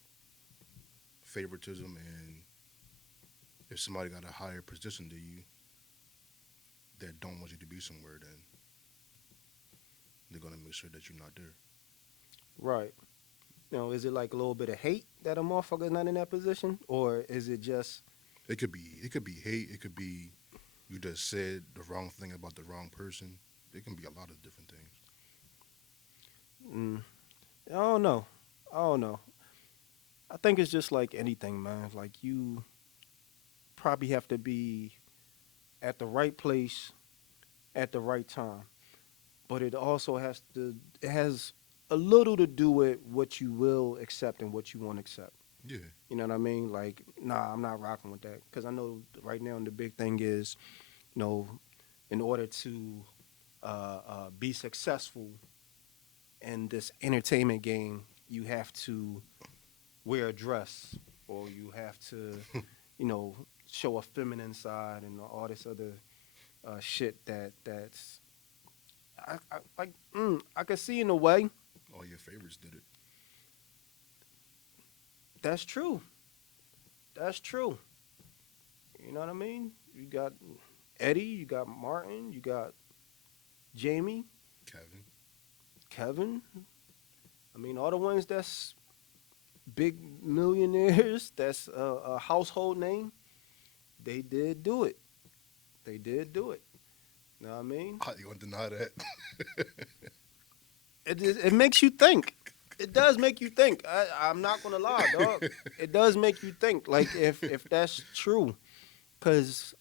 Favoritism, and if somebody got a higher position than you that don't want you to be somewhere, then they're going to make sure that you're not there. Right. Is it like a little bit of hate that a motherfucker's not in that position, or is it just? It could be hate. It could be you just said the wrong thing about the wrong person. It can be a lot of different things. I don't know. I think it's just like anything, man. Like, you probably have to be at the right place at the right time, but it also has a little to do with what you will accept and what you won't accept. Yeah. You know what I mean? Like, nah, I'm not rocking with that, because I know right now the big thing is, in order to be successful in this entertainment game, you have to wear a dress, or you have to, show a feminine side and all this other shit that's I can see in a way. All your favorites did it. That's true. You know what I mean? You got Eddie, you got Martin, you got Jamie, Kevin. I mean, all the ones that's big millionaires, that's a household name, they did do it. You know what I mean? How you gonna deny that? It makes you think. It does make you think. I'm not gonna lie, dog. It does make you think. Like, if that's true, because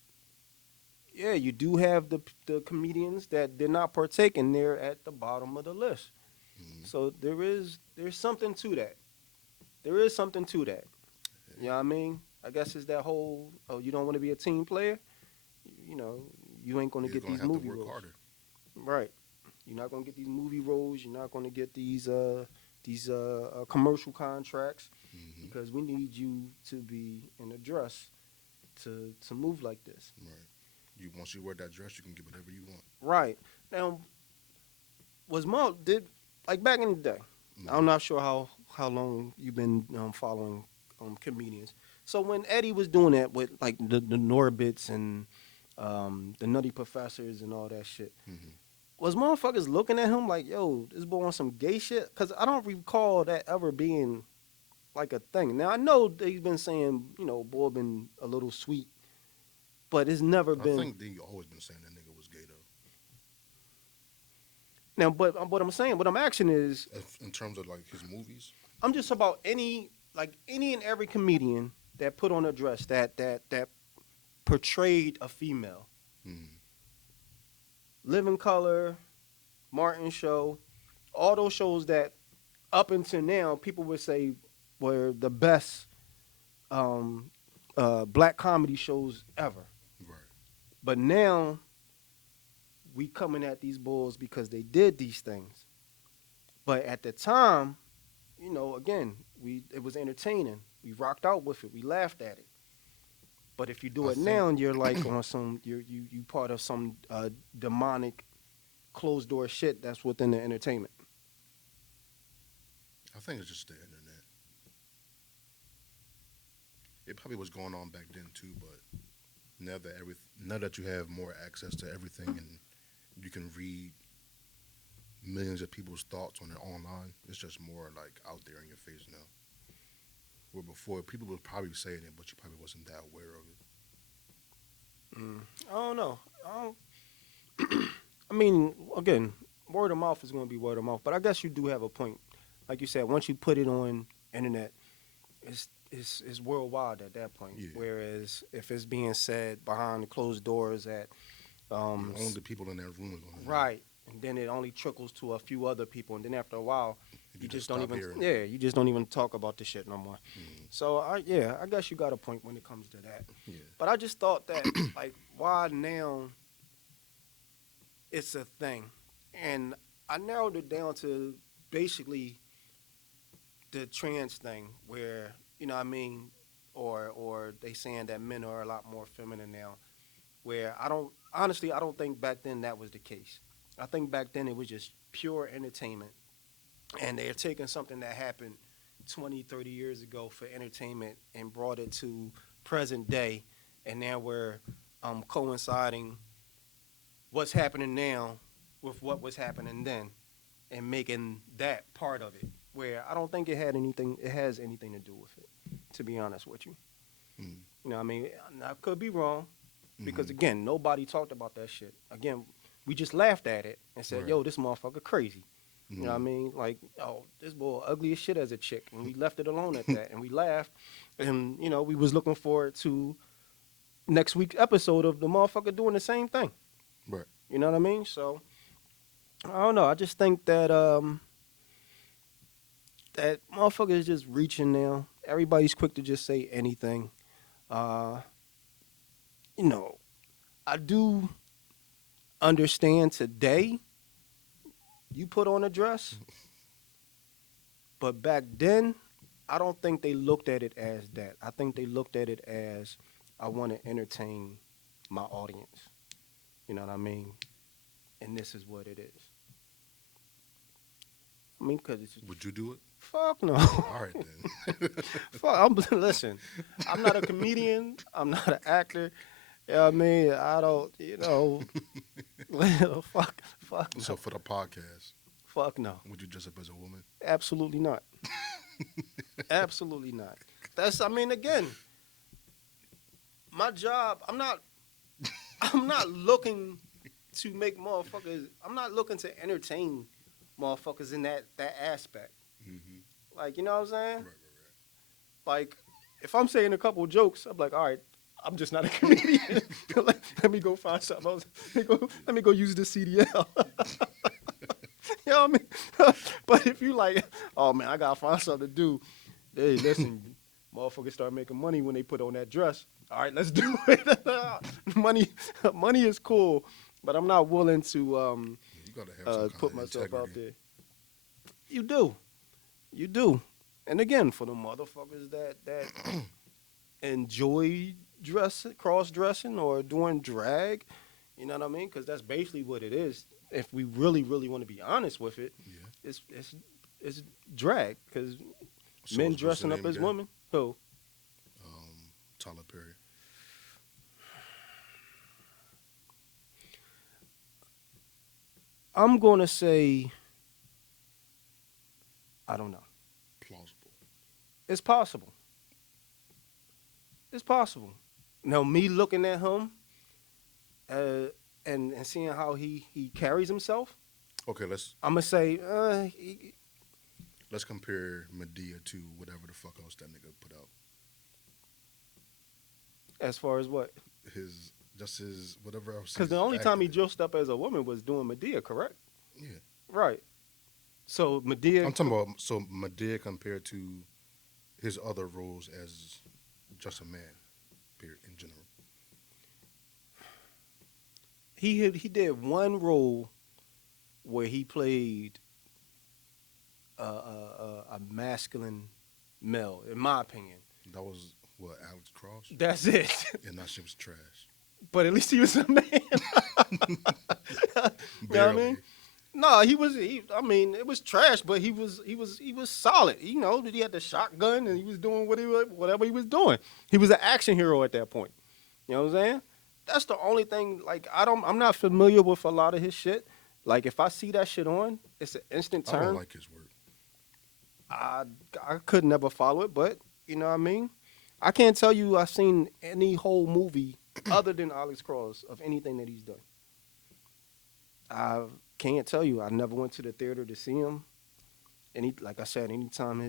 yeah, you do have the comedians that did not partake, and they're at the bottom of the list. Mm-hmm. So there's something to that. There is something to that. You know what I mean? I guess it's that whole, you don't want to be a team player. You ain't gonna You're get gonna these have movie to work roles. harder. Right. You're not gonna get these movie roles. You're not gonna get these commercial contracts Hmm. because we need you to be in a dress to move like this. Right. You once you wear that dress, you can get whatever you want. Right. Now, was Mal did like back in the day? I'm Hmm. not sure how long you've been following comedians. So when Eddie was doing that with like the Norbits and the Nutty Professors and all that shit, Hmm. was motherfuckers looking at him like, yo, this boy on some gay shit? Because I don't recall that ever being like a thing. Now I know they've been saying, boy been a little sweet, but it's never I been. think they always been saying that nigga was gay though. Now, but what I'm saying, what I'm asking is, In terms of like his movies. I'm just about any and every comedian that put on a dress that portrayed a female. Hmm. Living Color, Martin Show, all those shows that up until now people would say were the best black comedy shows ever. Right. But now we coming at these bulls because they did these things. But at the time, again, it was entertaining. We rocked out with it. We laughed at it. But if you do I it think now, and you're like on some, you part of some demonic closed door shit that's within the entertainment. I think it's just the internet. It probably was going on back then too, but now that you have more access to everything and you can read millions of people's thoughts on it online, it's just more like out there in your face now. Where before people was probably saying it, but you probably wasn't that aware of it. Mm. I don't know. I mean, again, word of mouth is going to be word of mouth, but I guess you do have a point. Like you said, once you put it on internet, it's worldwide at that point. Yeah. Whereas if it's being said behind the closed doors at Only the people in that room are gonna know. right, and then it only trickles to a few other people, and then after a while, You you just just don't stop even hearing. you just don't even talk about this shit no more. Mm, So I guess you got a point when it comes to that. yeah. But I just thought that like why now it's a thing, and I narrowed it down to basically the trans thing where what I mean, or they saying that men are a lot more feminine now. Where I don't think back then that was the case. I think back then it was just pure entertainment, and they're taking something that happened 20, 30 years ago for entertainment and brought it to present day, and now we're coinciding what's happening now with what was happening then, and making that part of it. Where I don't think it has anything to do with it, to be honest with you. Mm, You know what I mean? I could be wrong because mhm. again, nobody talked about that shit. Again, we just laughed at it and said, Right. "Yo, this motherfucker crazy." You know what I Mm, mean? Like, oh, this boy ugly as shit as a chick, and we left it alone at that, and we laughed, and we was looking forward to next week's episode of the motherfucker doing the same thing. right. You know what I mean? So I don't know. I just think that that motherfucker is just reaching now. Everybody's quick to just say anything. Uh, you know, I do understand today you put on a dress, but back then I don't think they looked at it as that. I think they looked at it as I want to entertain my audience. You know what I mean? And this is what it is. I mean, because it's Would you do it? fuck no. All right then. Fuck, listen, I'm not a comedian. I'm not an actor. You know what I mean? I don't, fuck So no. for the podcast, Fuck no. would you dress up as a woman? Absolutely not. Absolutely not. I mean, again, my job, I'm not looking to make motherfuckers, I'm not looking to entertain motherfuckers in that aspect. Mm-hmm. Like, you know what I'm saying? Right, right, Like, if I'm saying a couple jokes, I'm like, all right, I'm just not a comedian. let me go find something else. Let me go use the CDL. You know what I mean? But if you like, oh man, I gotta find something to do. Hey, listen, motherfuckers start making money when they put on that dress. All right, let's do it. money is cool but I'm not willing to You gotta have some kind put of myself out integrity. there. You do, you do. And again, for the motherfuckers that enjoy cross dressing, or doing drag, you know what I mean? Because that's basically what it is. If we really, really want to be honest with it, Yeah. it's drag. Because So men what's the dressing up name as again? women. Who? Tyler Perry. I'm gonna say I don't know. Plausible. It's possible. It's possible. Now, me looking at him, uh, and seeing how he carries himself, Okay, let's I'm gonna say, let's compare Medea to whatever the fuck else that nigga put out. as far as what? His just his whatever else. Because the He's only time he acted dressed up as a woman was doing Medea, correct? in. Yeah. Right. So Medea, I'm talking about so Medea compared to his other roles as just a man, period, in general. he did one role where he played a masculine male, in my opinion. That was what Alex Cross, That's it. and that shit was trash. But at least he was a man. You know what I Barely. mean? No, he was. I mean, it was trash, but he was solid. You know, he had the shotgun and he was doing whatever he was doing. He was an action hero at that point. You know what I'm saying? That's the only thing. Like, I'm not familiar with a lot of his shit. Like, if I see that shit on, it's an instant I turn. don't like his work. I could never follow it, but you know what I mean? I can't tell you I've seen any whole movie other than Alex Cross of anything that he's done. I can't tell you. I never went to the theater to see him. Like I said, anytime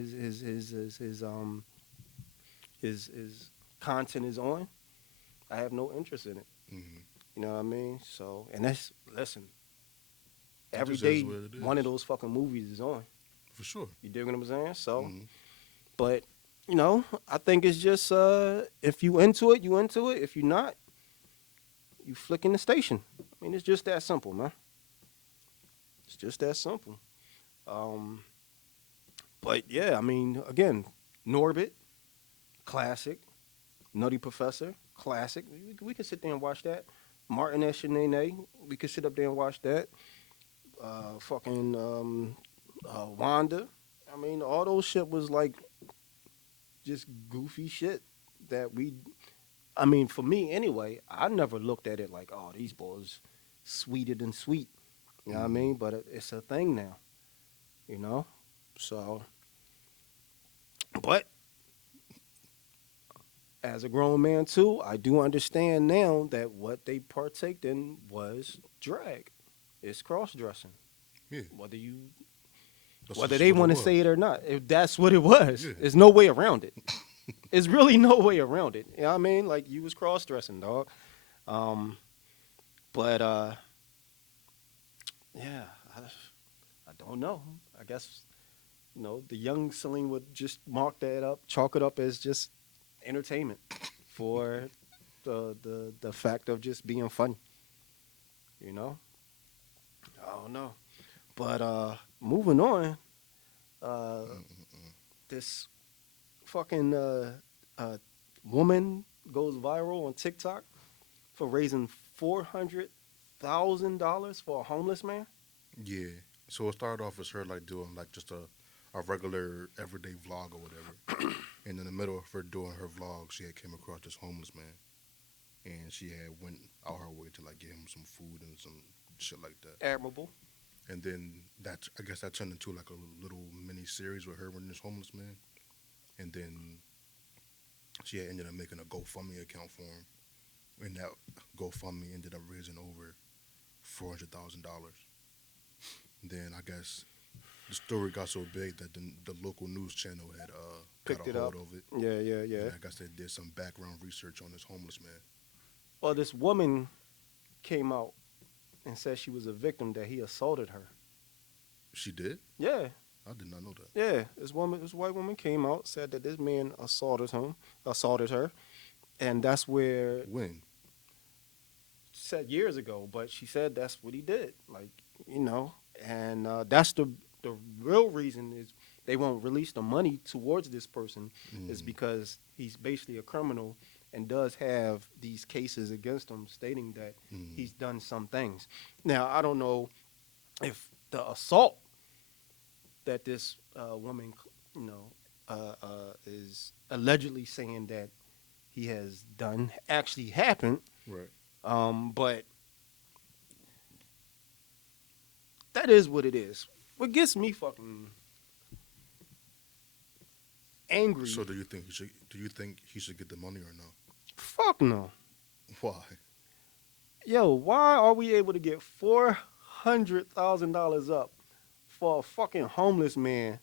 his content is on, I have no interest in it. Mm-hmm. You know what I mean? So, and that's listen. It Every just day, is what it one of is. those fucking movies is on. For sure. You dig what I'm saying? So, Mhm. but you know, I think it's just if you into it, you into it. If you're not, you flicking the station. I mean, it's just that simple, man. It's just that simple. Um, but yeah, I mean, again, Norbit, classic. Nutty Professor, classic. We could sit there and watch that. Martin and Shanae, we could sit up there and watch that. Fucking Wanda. I mean, all those shit was like just goofy shit that we. I mean, for me anyway, I never looked at it like, oh, these boys sweeter than sweet. You know what I mean? But it's a thing now. You know, so. But as a grown man too, I do understand now that what they partaked in was drag. It's cross dressing. Yeah. Whether That's they what it want to was. say it or not, that's what it was. Yeah. There's no way around it. There's really no way around it. You know what I mean? Like, you was cross dressing, dog. But yeah, I don't know. I guess the young Celine would just chalk it up as just entertainment for the fact of just being funny. You know? I don't know. But moving on, this fucking woman goes viral on TikTok for raising $400,000 for a homeless man. Yeah. So it started off as her like doing like just a regular everyday vlog or whatever. And in the middle of her doing her vlog, she had came across this homeless man. And she had went out her way to like get him some food and some shit like that. Admirable. And then I guess that turned into like a little mini series with her and this homeless man. And then she had ended up making a GoFundMe account for him. And that GoFundMe ended up raising over $400,000. Then I guess the story got so big that the local news channel had Picked got it a hold up. of it. Yeah. And I guess they did some background research on this homeless man. Well, this woman came out and said she was a victim, that he assaulted her. She did? Yeah. I did not know that. Yeah, this white woman came out, said that this man assaulted her, and that's where When? said years ago, but she said that's what he did. Like, you know, and that's the real reason is they won't release the money towards this person is Mm. because he's basically a criminal and does have these cases against him stating that Mm. he's done some things. Now, I don't know if the assault that this woman, you know, is allegedly saying that he has done actually happened. Right. But that is what it is. What gets me fucking angry? So do you think he should get the money or no? Fuck no. Why? Yo, why are we able to get $400,000 up for a fucking homeless man,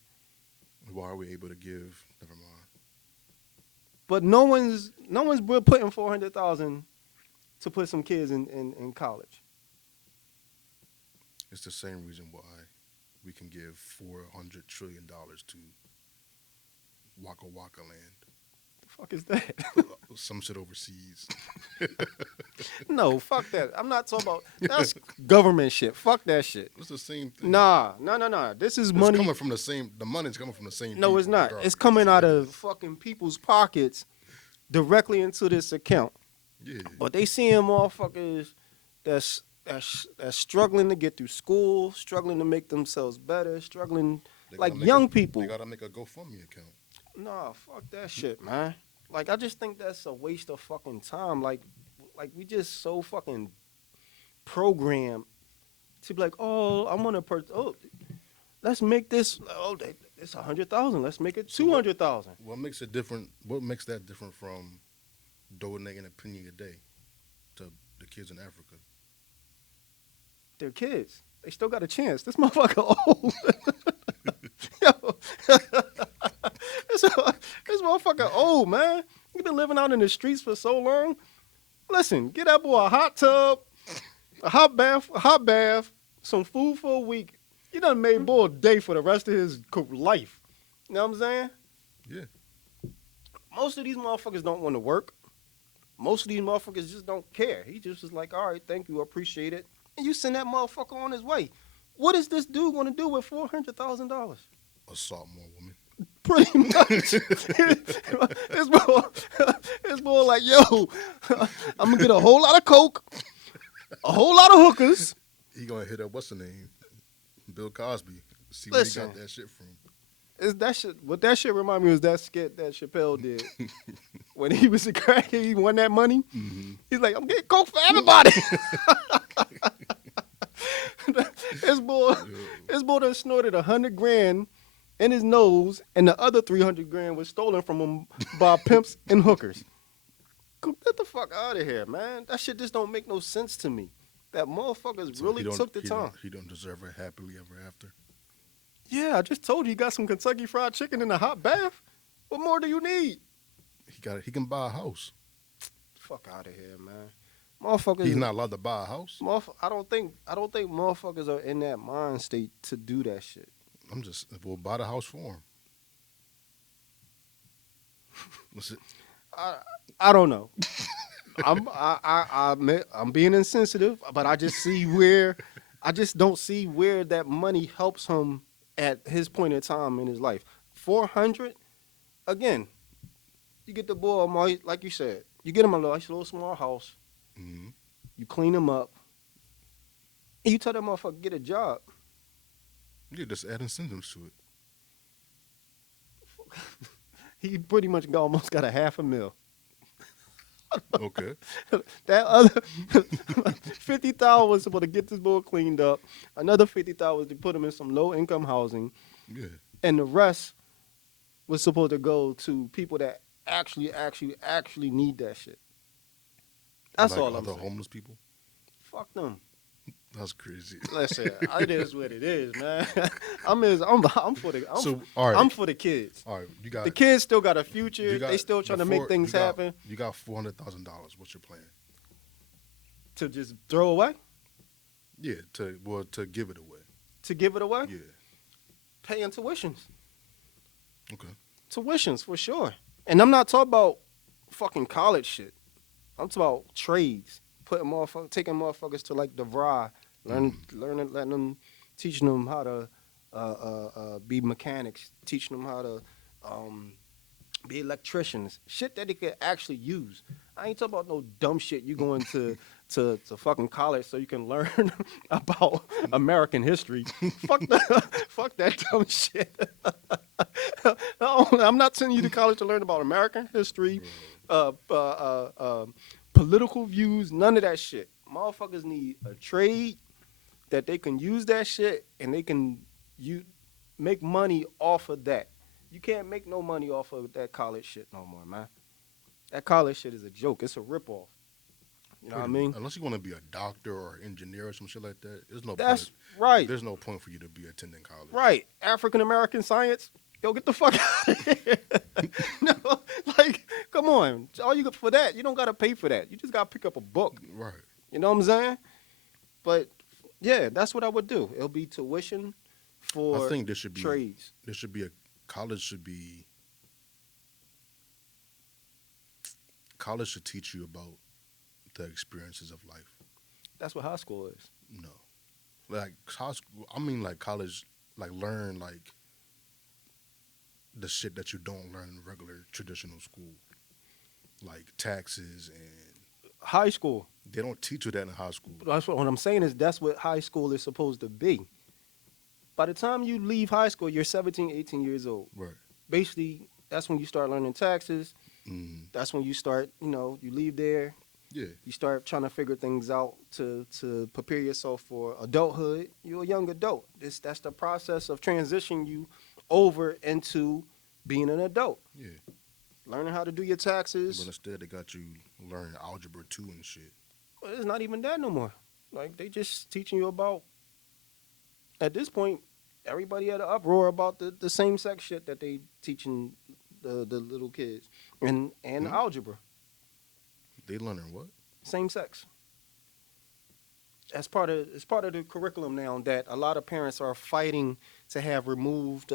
Why are we able to give? Never mind. but no one's putting 400,000 to put some kids in college? It's the same reason why we can give $400 trillion to Waka Waka land. The fuck is that? Some shit overseas. No, fuck that. I'm not talking about that's government shit. Fuck that shit. It's the same thing. Nah. This is It's money. coming from the same. The money's coming from the same. No, people, it's not. regardless. It's coming out of fucking people's pockets directly into this account. Yeah. But they seeing motherfuckers that's struggling to get through school, struggling to make themselves better, struggling They like gotta make young a- people. They gotta make a GoFundMe account. Nah, fuck that shit, man. Like I just think that's a waste of fucking time. Like we just so fucking programmed to be like, oh, I'm gonna let's make this. Oh, it's 100,000. Let's make it 200,000. What makes it different? What makes that different from donating a penny a day to the kids in Africa? They're kids. They still got a chance. This motherfucker old. Yo. this motherfucker old, man. He been living out in the streets for so long. Listen, get that boy a hot tub, a hot bath, some food for a week. He done made boy a day for the rest of his life. You know what I'm saying? Yeah. Most of these motherfuckers don't want to work. Most of these motherfuckers just don't care. He just was like, all right, thank you, appreciate it. And you send that motherfucker on his way. What is this dude going to do with $400,000? Assault more women. Pretty much. It's more like, yo, I'm going to get a whole lot of coke, a whole lot of hookers. He gonna hit up what's the name? Bill Cosby. See Listen. where he got that shit from. Is that shit? What that shit remind me was that skit that Chappelle did when he was a crack. He won that money. Mm-hmm. He's like, I'm getting coke for everybody. His boy done snorted 100 grand in his nose, and the other 300 grand was stolen from him by pimps and hookers. Get the fuck out of here, man. That shit just don't make no sense to me. That motherfuckers So really took the time. He don't deserve a happily ever after. Yeah, I just told you he got some Kentucky Fried Chicken in a hot bath. What more do you need? He can buy a house. Fuck out of here, man. Motherfuckers. He's not allowed to buy a house. I don't think motherfuckers are in that mind state to do that shit. We'll buy the house for him. What's it? I don't know. I admit I'm being insensitive, but I just don't see where that money helps him at his point in time in his life. 400, again, you get the boy, like you said, you get him a nice little small house, Mm-hmm. you clean him up, and you tell that motherfucker get a job. Yeah, just add incentives to it. He pretty much almost got $500,000. Okay. That other 50,000 was supposed to get this boy cleaned up. Another 50,000 was to put him in some low income housing, Yeah. and the rest was supposed to go to people that actually need that shit. That's Like all I'm other saying. homeless people. Fuck them. That's crazy. Listen, it is what it is, man. I'm for the kids. All right, you got The kids still got a future. you got- They still trying to before- make things happen. You got $400,000. What's your plan? To just throw away, Yeah, to give it away. to give it away, Yeah. paying tuitions. Okay. Tuitions for sure. And I'm not talking about fucking college shit. I'm talking about trades. taking motherfuckers to like the VRA, letting them, teaching them how to be mechanics, teaching them how to um, be electricians, shit that they could actually use. I ain't talking about no dumb shit. You going to fucking college so you can learn about American history. Fuck that dumb shit. I'm not sending you to college to learn about American history, uh, uh, uh, political views, none of that shit. Motherfuckers need a trade that they can use that shit and they can make money off of that. You can't make no money off of that college shit no more, man. That college shit is a joke. It's a ripoff. You know what I mean? Unless you want to be a doctor or engineer or some shit like that, there's no That's point. right. There's no point for you to be attending college. Right. African American science. Yo, get the fuck out of here. No, like, come on. All you got for that, you don't gotta pay for that. You just gotta pick up a book. Right. You know what I'm saying? But yeah, that's what I would do. It'll be tuition for I think there should be trades. There should be college should teach you about the experiences of life. That's what high school is. No, like high school. I mean, like college, like learn like the shit that you don't learn in regular traditional school, like taxes and High school. they don't teach you that in high school. That's what I'm saying is that's what high school is supposed to be. By the time you leave high school, you're 17, 18 years old. Right. Basically, that's when you start learning taxes. Mm. That's when you start, you leave there. Yeah. You start trying to figure things out to prepare yourself for adulthood. You're a young adult. That's the process of transitioning you over into being an adult. Yeah. Learning how to do your taxes. But instead, they got you learning algebra 2 and shit. Well, it's not even that no more. Like, they just teaching you about, at this point, everybody had an uproar about the same sex shit that they teaching the little kids. And algebra. They learning what? Same sex. It's part of the curriculum now that a lot of parents are fighting to have removed.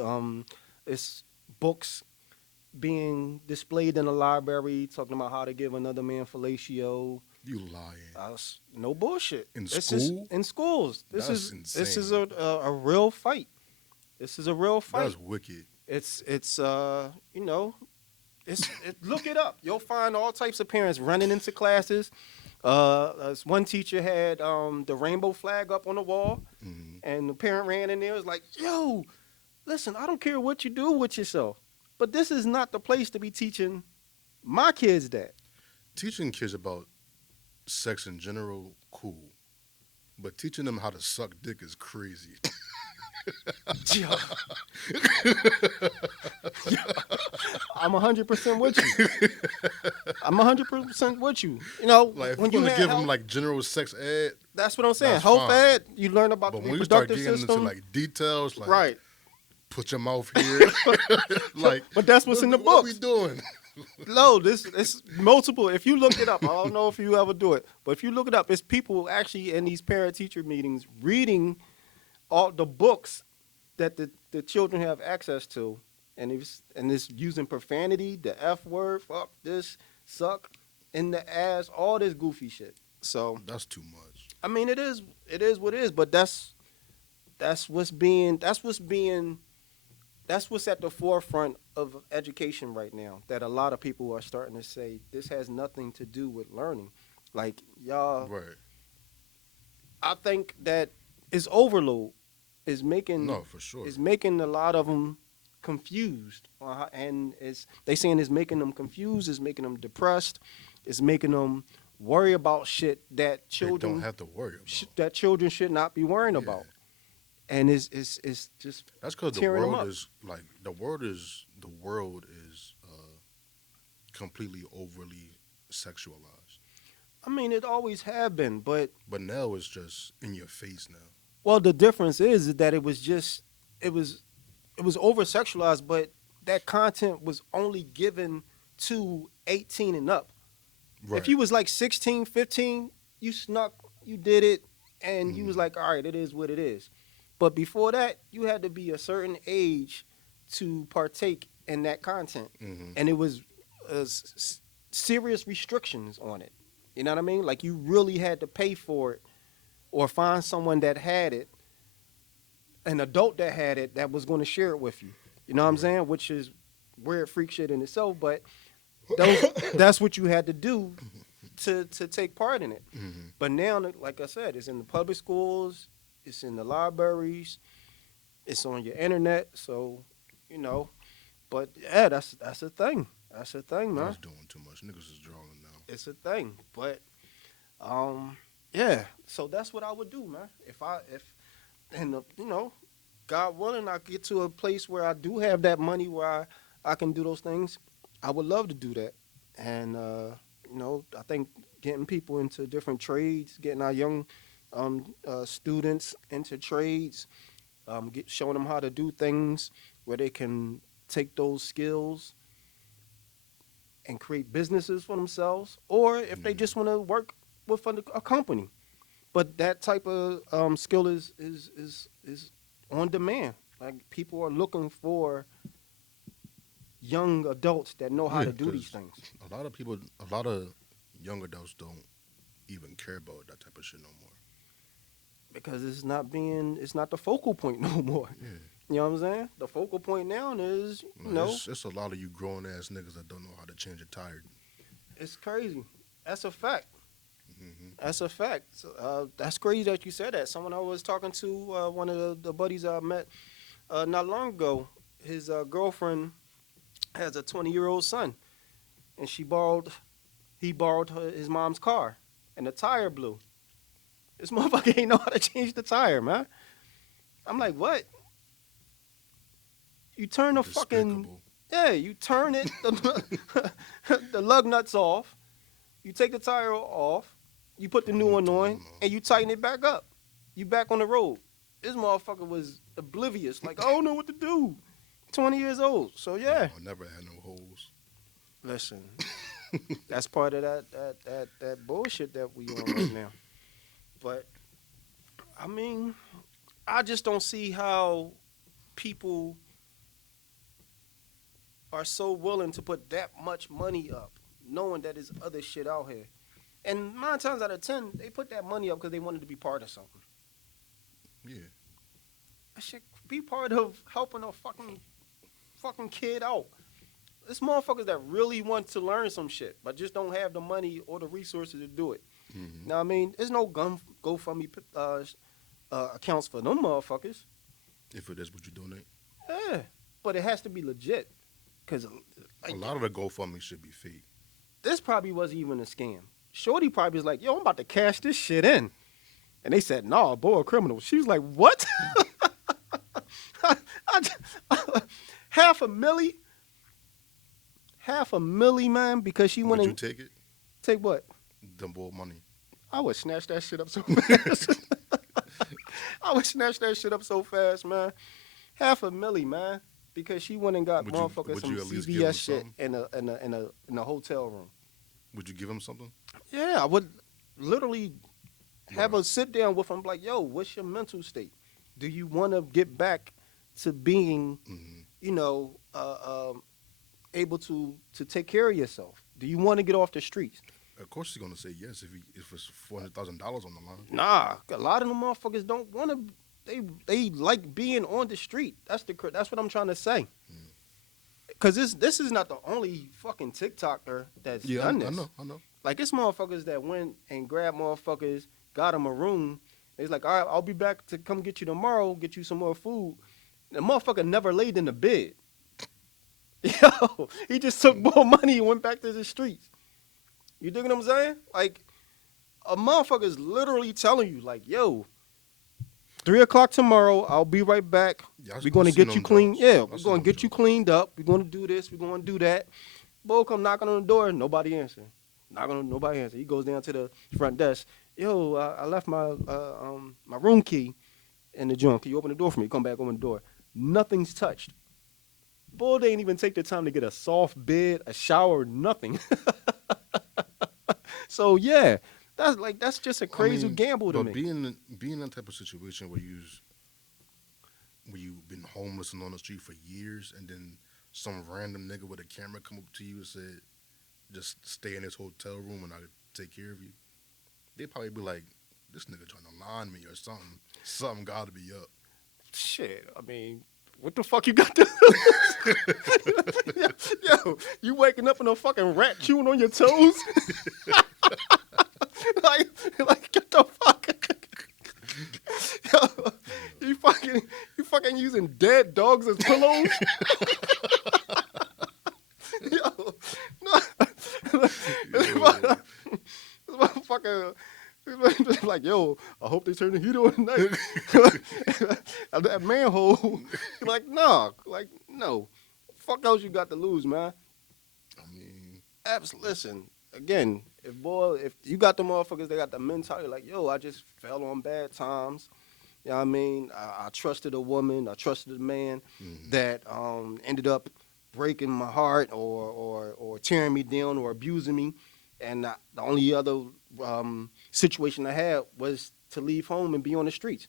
It's books being displayed in the library talking about how to give another man fellatio. You lying. No bullshit. In This school? is in schools. This That's is insane. a real fight. This is a real fight. That's wicked. It's look it up. You'll find all types of parents running into classes. One teacher had the rainbow flag up on the wall, and the parent ran in there. Was like, "Yo, listen, I don't care what you do with yourself, but this is not the place to be teaching my kids that." Teaching kids about sex in general, cool. But teaching them how to suck dick is crazy. Yo. I'm 100% with you. I'm 100% with you. Like if when you're you gonna give health, them like general sex ed, that's what I'm saying. that's Health fine. ed, you learn about but the when you start reproductive getting system. into like details, like Right. put your mouth here, like. But that's what's in the What we books. doing? No, it's multiple. If you look it up, I don't know if you ever do it, but if you look it up, it's people actually in these parent-teacher meetings reading all the books that the children have access to, and it's using profanity, the F word, fuck this, suck, in the ass, all this goofy shit. So That's too much. I mean, it is what it is, but that's what's at the forefront of education right now, that a lot of people are starting to say this has nothing to do with learning. Like, y'all, Right. I think that it's overload is making No, for sure. is making a lot of them confused, and they saying it's making them confused, it's making them depressed, it's making them worry about shit that They children don't have to worry about. that children should not be worrying Yeah. about. And it's just That's because the tearing 'em world up. is like the world is completely overly sexualized. I mean, it always have been, but But now it's just in your face now. well, the difference is that it was over sexualized, but that content was only given to 18 and up. Right. If you was like 16, 15, you snuck, you did it, and you was like, all right, it is what it is. But before that, you had to be a certain age to partake in that content. Mhm. And it was serious restrictions on it. You know what I mean? Like you really had to pay for it or find someone that had it, an adult that had it that was going to share it with you. You know what I'm Right. saying? Which is weird freak shit in itself, but those that's what you had to do to take part in it. Hmm. But now, like I said, it's in the public schools, it's in the libraries, it's on your internet. So, you know, but yeah, that's a thing. That's a thing, man. That's doing too much. Niggas is drawing now. It's a thing. But yeah. So that's what I would do, man. If and you know, God willing, I get to a place where I do have that money where I can do those things. I would love to do that. And you know, I think getting people into different trades, getting our young students into trades, showing them how to do things where they can take those skills and create businesses for themselves, or if they just want to work with a company. But that type of skill is on demand. Like people are looking for young adults that know how Yeah, to do these because things a lot of people, a lot of young adults don't even care about that type of shit no more. because it's not the focal point no more. Yeah. You know what I'm saying? The focal point now is, you know, It's a lot of you grown ass niggas that don't know how to change a tire. it's crazy. That's a fact. Hmm. That's a fact. That's crazy that you said that. Someone I was talking to, one of the buddies I met not long ago, his girlfriend has a 20-year-old son, and he borrowed his mom's car, and the tire blew. This motherfucker ain't know how to change the tire, man. I'm like, what? You turn the fucking Despicable. yeah, you turn it the lug nuts off. You take the tire off. You put the new one on, and you tighten it back up. You back on the road. This motherfucker was oblivious. Like, I don't know what to do. 20 years old. So yeah. I never had no holes. Listen, that's part of that bullshit that we on right now. But I mean, I just don't see how people are so willing to put that much money up, knowing that there's other shit out here. And 9 times out of 10, they put that money up because they wanted to be part of something. Yeah. I should be part of helping a fucking kid out. There's motherfuckers that really want to learn some shit, but just don't have the money or the resources to do it. Hmm. Now, I mean, there's no GoFundMe accounts for them motherfuckers. If it is, would you donate? Yeah, but it has to be legit. Because A lot of the GoFundMe should be fake. this probably wasn't even a scam. Shorty probably was like, yo, I'm about to cash this shit in. And they said, nah, boy, a criminal. She was like, what? Half a milli? Half a milli, man, because she went Would you and take it? take what? The more money. I would snatch that shit up so fast. I would snatch that shit up so fast, man. Half a milli, man, because she went and got motherfuckers would some you at least give him CVS shit something? in a hotel room. Would you give him something? Yeah, I would literally have a sit down with him, like, yo, what's your mental state? Do you want to get back to being, Hmm. you know, able to take care of yourself? Do you want to get off the streets? Of course, he's gonna say yes if it's $400,000 on the line. Nah, a lot of them motherfuckers don't want to. They like being on the street. That's what I'm trying to say. Cause this is not the only fucking TikToker that's done this. I know. Like it's motherfuckers that went and grabbed motherfuckers, got them a room. They's like, all right, I'll be back to come get you tomorrow, get you some more food. The motherfucker never laid in the bed. Yo, he just took more money and went back to the streets. You dig what I'm saying? Like, a motherfucker's literally telling you, like, yo, 3 o'clock tomorrow, I'll be right back. Yeah, We're gonna I seen get you them clean. jokes. Yeah, I we're seen gonna them get you jokes. cleaned up. We're gonna do this. We're gonna do that. Bo come knocking on the door. Nobody answer. Nobody answer. He goes down to the front desk. Yo, I left my my room key in the joint. Can you open the door for me? Come back, open the door. Nothing's touched. Bull didn't even take the time to get a soft bed, a shower, nothing. So yeah, that's just a crazy gamble to but me. being in that type of situation where you've been homeless and on the street for years, and then some random nigga with a camera come up to you and said, "Just stay in this hotel room and I'll take care of you, they probably be like, this nigga trying to line me or something. Something got to be up. Shit, I mean, what the fuck you got to yo, you waking up in a fucking rat chewing on your toes? like, get the fuck. Yo, you fucking using dead dogs as pillows? Yo, no. This motherfucker. Like, yo, I hope they turn the heat on tonight. That manhole. Like, nah. Like, no. Fuck else you got to lose, man. I mean, Listen, again, if you got the motherfuckers, they got the mentality like, yo, I just fell on bad times. You know what I mean? I trusted a woman, I trusted a man that ended up breaking my heart or tearing me down or abusing me. And the only other situation I had was to leave home and be on the streets.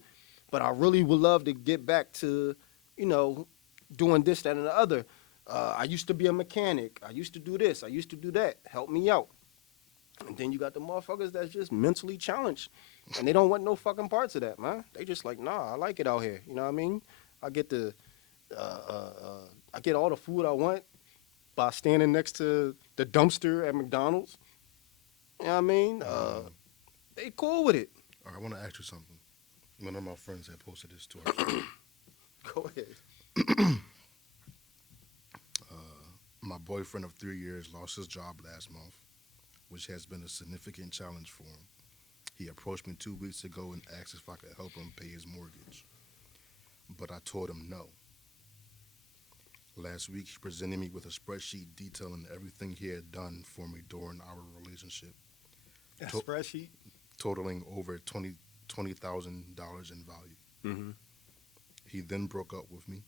But I really would love to get back to, doing this, that, and the other. I used to be a mechanic. I used to do this. I used to do that. Help me out. And then you got the motherfuckers that's just mentally challenged. And they don't want no fucking parts of that, man. They just like, nah, I like it out here. You know what I mean? I get I get all the food I want by standing next to the dumpster at McDonald's. You know what I mean? They cool with it. all right, I want to ask you something. One of my friends had posted this to us. Go ahead. My boyfriend of 3 years lost his job last month, which has been a significant challenge for him. He approached me 2 weeks ago and asked if I could help him pay his mortgage, but I told him no. Last week, he presented me with a spreadsheet detailing everything he had done for me during our relationship, A spreadsheet? totaling over $20,000 in value. Mm-hmm. He then broke up with me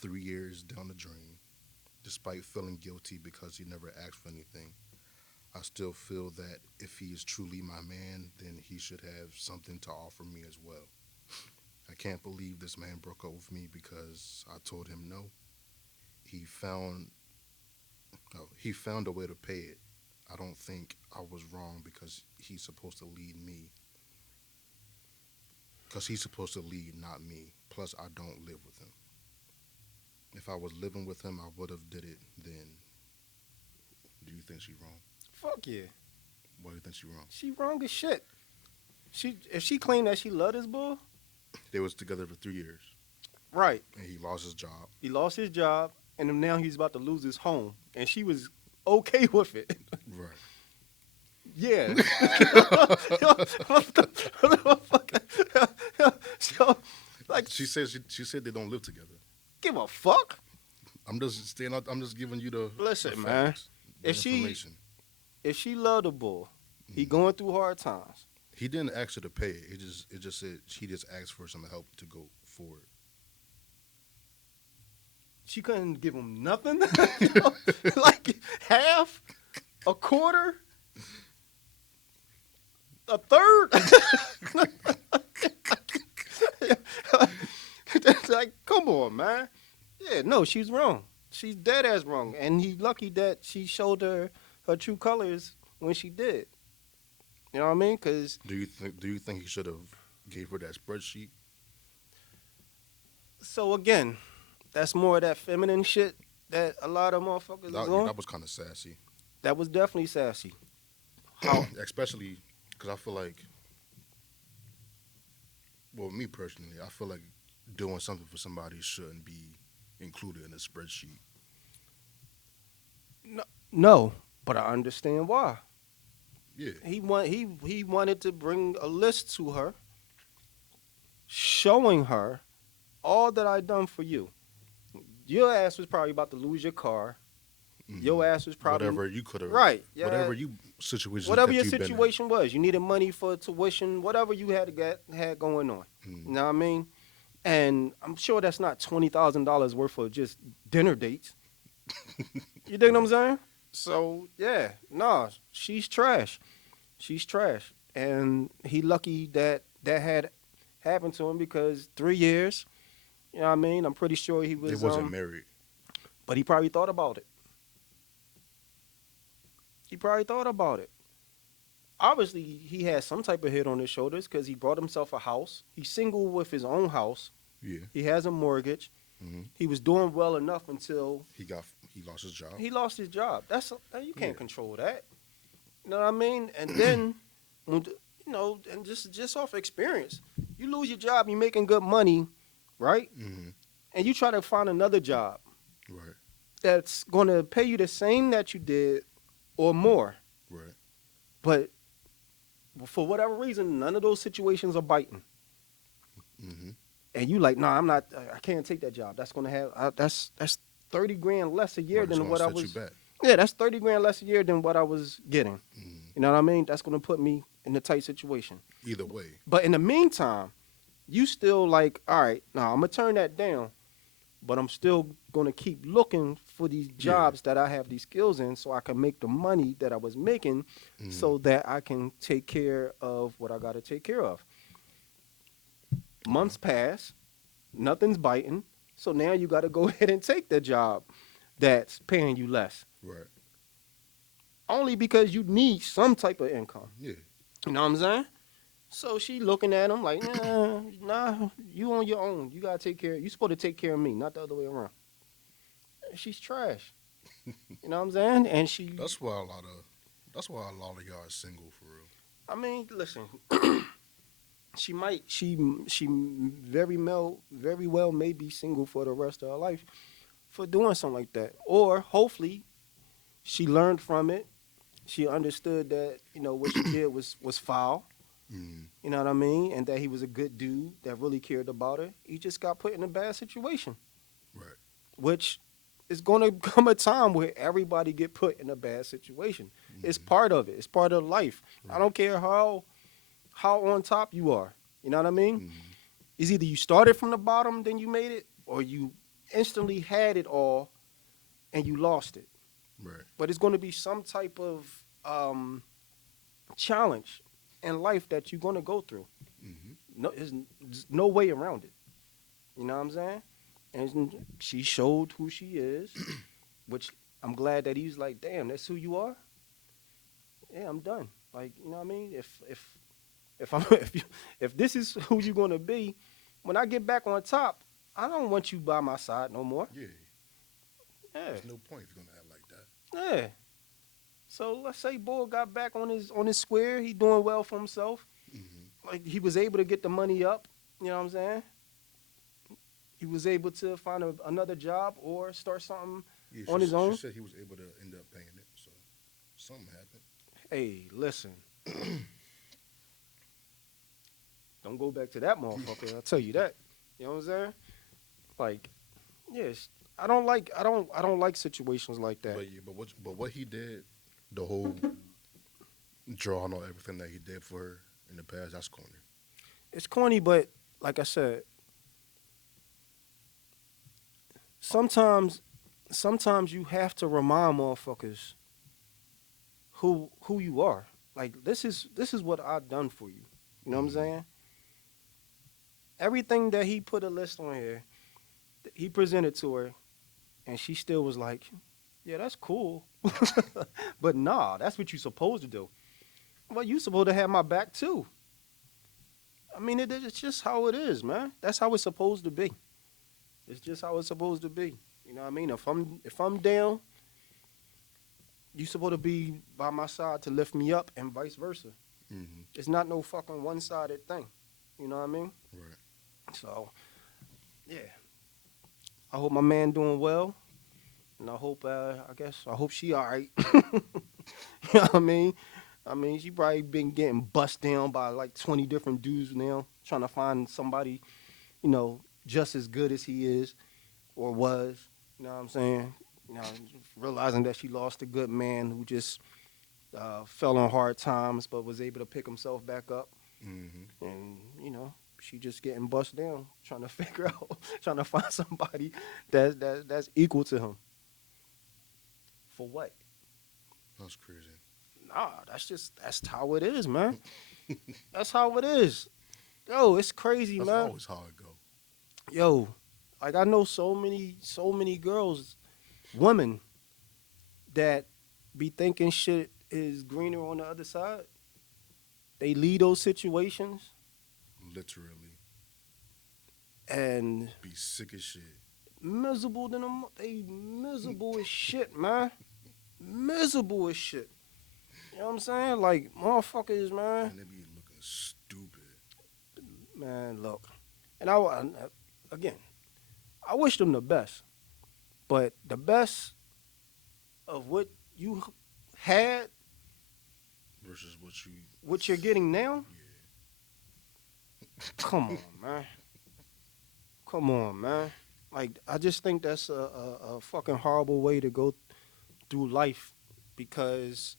3 years down the drain. Despite feeling guilty because he never asked for anything, I still feel that if he is truly my man, then he should have something to offer me as well. I can't believe this man broke up with me because I told him no. He found a way to pay it. I don't think I was wrong because he's supposed to lead me. Because he's supposed to lead, not me. Plus, I don't live with him. If I was living with him, I would have did it then. Do you think she's wrong? Fuck yeah. Why do you think she's wrong? She wrong as shit. If she claimed that she loved this bull, They was together for 3 years, right. and he lost his job. He lost his job, and then now he's about to lose his home. And she was okay with it. Right. Yeah. So, like, She said they don't live together. give a fuck. I'm just giving you the Listen, the man. facts, the information. If she loved the bull, he going through hard times. He didn't ask her to pay it. It just said she just asked for some help to go forward. She couldn't give him nothing. Like half, a quarter, a third. Like, come on, man. Yeah, no, she's wrong. She's dead ass wrong, and he's lucky that she showed her true colors when she did. You know what I mean? Because Do you think he should have gave her that spreadsheet? so again, that's more of that feminine shit that a lot of motherfuckers is on. That was kind of sassy. That was definitely sassy. Especially because I feel like, well, me personally, I feel like doing something for somebody shouldn't be included in a spreadsheet. No, but I understand why. Yeah. He wanted to bring a list to her, showing her all that I done for you. Your ass was probably about to lose your car. Mhm. Your ass was probably whatever you could have. right. Yeah, Whatever you situation. whatever that your you've been in. situation was, you needed money for tuition, whatever you had going on. Mhm. You know what I mean? And I'm sure that's not $20,000 worth of just dinner dates. You dig what I'm saying? So yeah, nah, she's trash. She's trash, and he lucky that had happened to him because 3 years. You know what I mean? I'm pretty sure he was. They wasn't married. But he probably thought about it. He probably thought about it. obviously he had some type of head on his shoulders because he brought himself a house. He's single with his own house. Yeah. He has a mortgage. Hmm. He was doing well enough until He lost his job. he lost his job. You Yeah. can't control that. You know what I mean? And then, and just off experience, you lose your job, you making good money, right? Hmm. And you try to find another job Right. that's going to pay you the same that you did or more. Right. But for whatever reason, none of those situations are biting. Hmm. And you like, nah, I can't take that job. That's going to that's 30 grand less a year Right, it's than gonna what I set you was. back. Yeah, that's 30 grand less a year than what I was getting. Hmm. You know what I mean? That's going to put me in a tight situation. Either way. But in the meantime, you still like, all right, now I'm going to turn that down, but I'm still going to keep looking for these jobs that I have these skills in so I can make the money that I was making so that I can take care of what I got to take care of. Months pass, nothing's biting, so now you got to go ahead and take the job that's paying you less. Right. Only because you need some type of income. Yeah. You know what I'm saying? So she looking at him like, nah, you on your own. You gotta take care. You supposed to take care of me, not the other way around. She's trash. You know what I'm saying? And she. That's why a lot of y'all are single for real. I mean, listen. She very well may be single for the rest of her life for doing something like that. Or hopefully, she learned from it. She understood that what she did was foul. Mm. You know what I mean? And that he was a good dude that really cared about her. He just got put in a bad situation. Right. Which is going to come a time where everybody get put in a bad situation. It's part of it. It's part of life. Right. I don't care how on top you are. You know what I mean? Mm. It's either you started from the bottom, then you made it, or you instantly had it all and you lost it. Right. But it's going to be some type of challenge in life that you're going to go through. Mm-hmm. There's no way around it. You know what I'm saying? And she showed who she is, which I'm glad that he's like, damn, that's who you are. Yeah, I'm done. Like, you know what I mean? If this is who you're going to be, when I get back on top, I don't want you by my side no more. Yeah. Yeah. There's no point if you're gonna act like that. Yeah. So let's say boy got back on his square. He doing well for himself. Mm-hmm. Like he was able to get the money up. You know what I'm saying? He was able to find another job or start something on his own. She said he was able to end up paying it, so something happened. Hey, listen. Don't go back to that motherfucker. I'll tell you that. You know what I'm saying? Like, yes, I don't like situations like that. But what he did, the whole drawing on everything that he did for her in the past, that's corny. It's corny, but like I said, sometimes you have to remind motherfuckers who you are. Like this is what I've done for you. You know what I'm saying? Everything that he put a list on here, he presented to her, and she still was like, yeah, that's cool. But nah, that's what you're supposed to do. Well, you supposed to have my back too. I mean, it's just how it is, man. That's how it's supposed to be. It's just how it's supposed to be. You know what I mean? If I'm down, you supposed to be by my side to lift me up, and vice versa. Mm-hmm. It's not no fucking one-sided thing. You know what I mean? Right. So, yeah. I hope my man doing well, and I hope she all right. You know what I mean? I mean, she probably been getting bust down by like 20 different dudes now, trying to find somebody, just as good as he is or was. You know what I'm saying? Realizing that she lost a good man who just fell on hard times but was able to pick himself back up. Mm-hmm. And, she just getting bust down, trying to figure out, trying to find somebody that's equal to him. For what? That's crazy. Nah, that's how it is, man. That's how it is. Yo, it's crazy, That's man. always how it go. Yo, like I know so many girls, women, that be thinking shit is greener on the other side. they leave those situations Literally. and Be sick as shit. miserable than them. They miserable as shit, man. Miserable as shit. You know what I'm saying? Like motherfuckers, man. And they be looking stupid. Man, look, and again, I wish them the best, but the best of what you had, Versus what you're getting now. Yeah. Come on, man. Come on, man. Like I just think that's a fucking horrible way to go through life because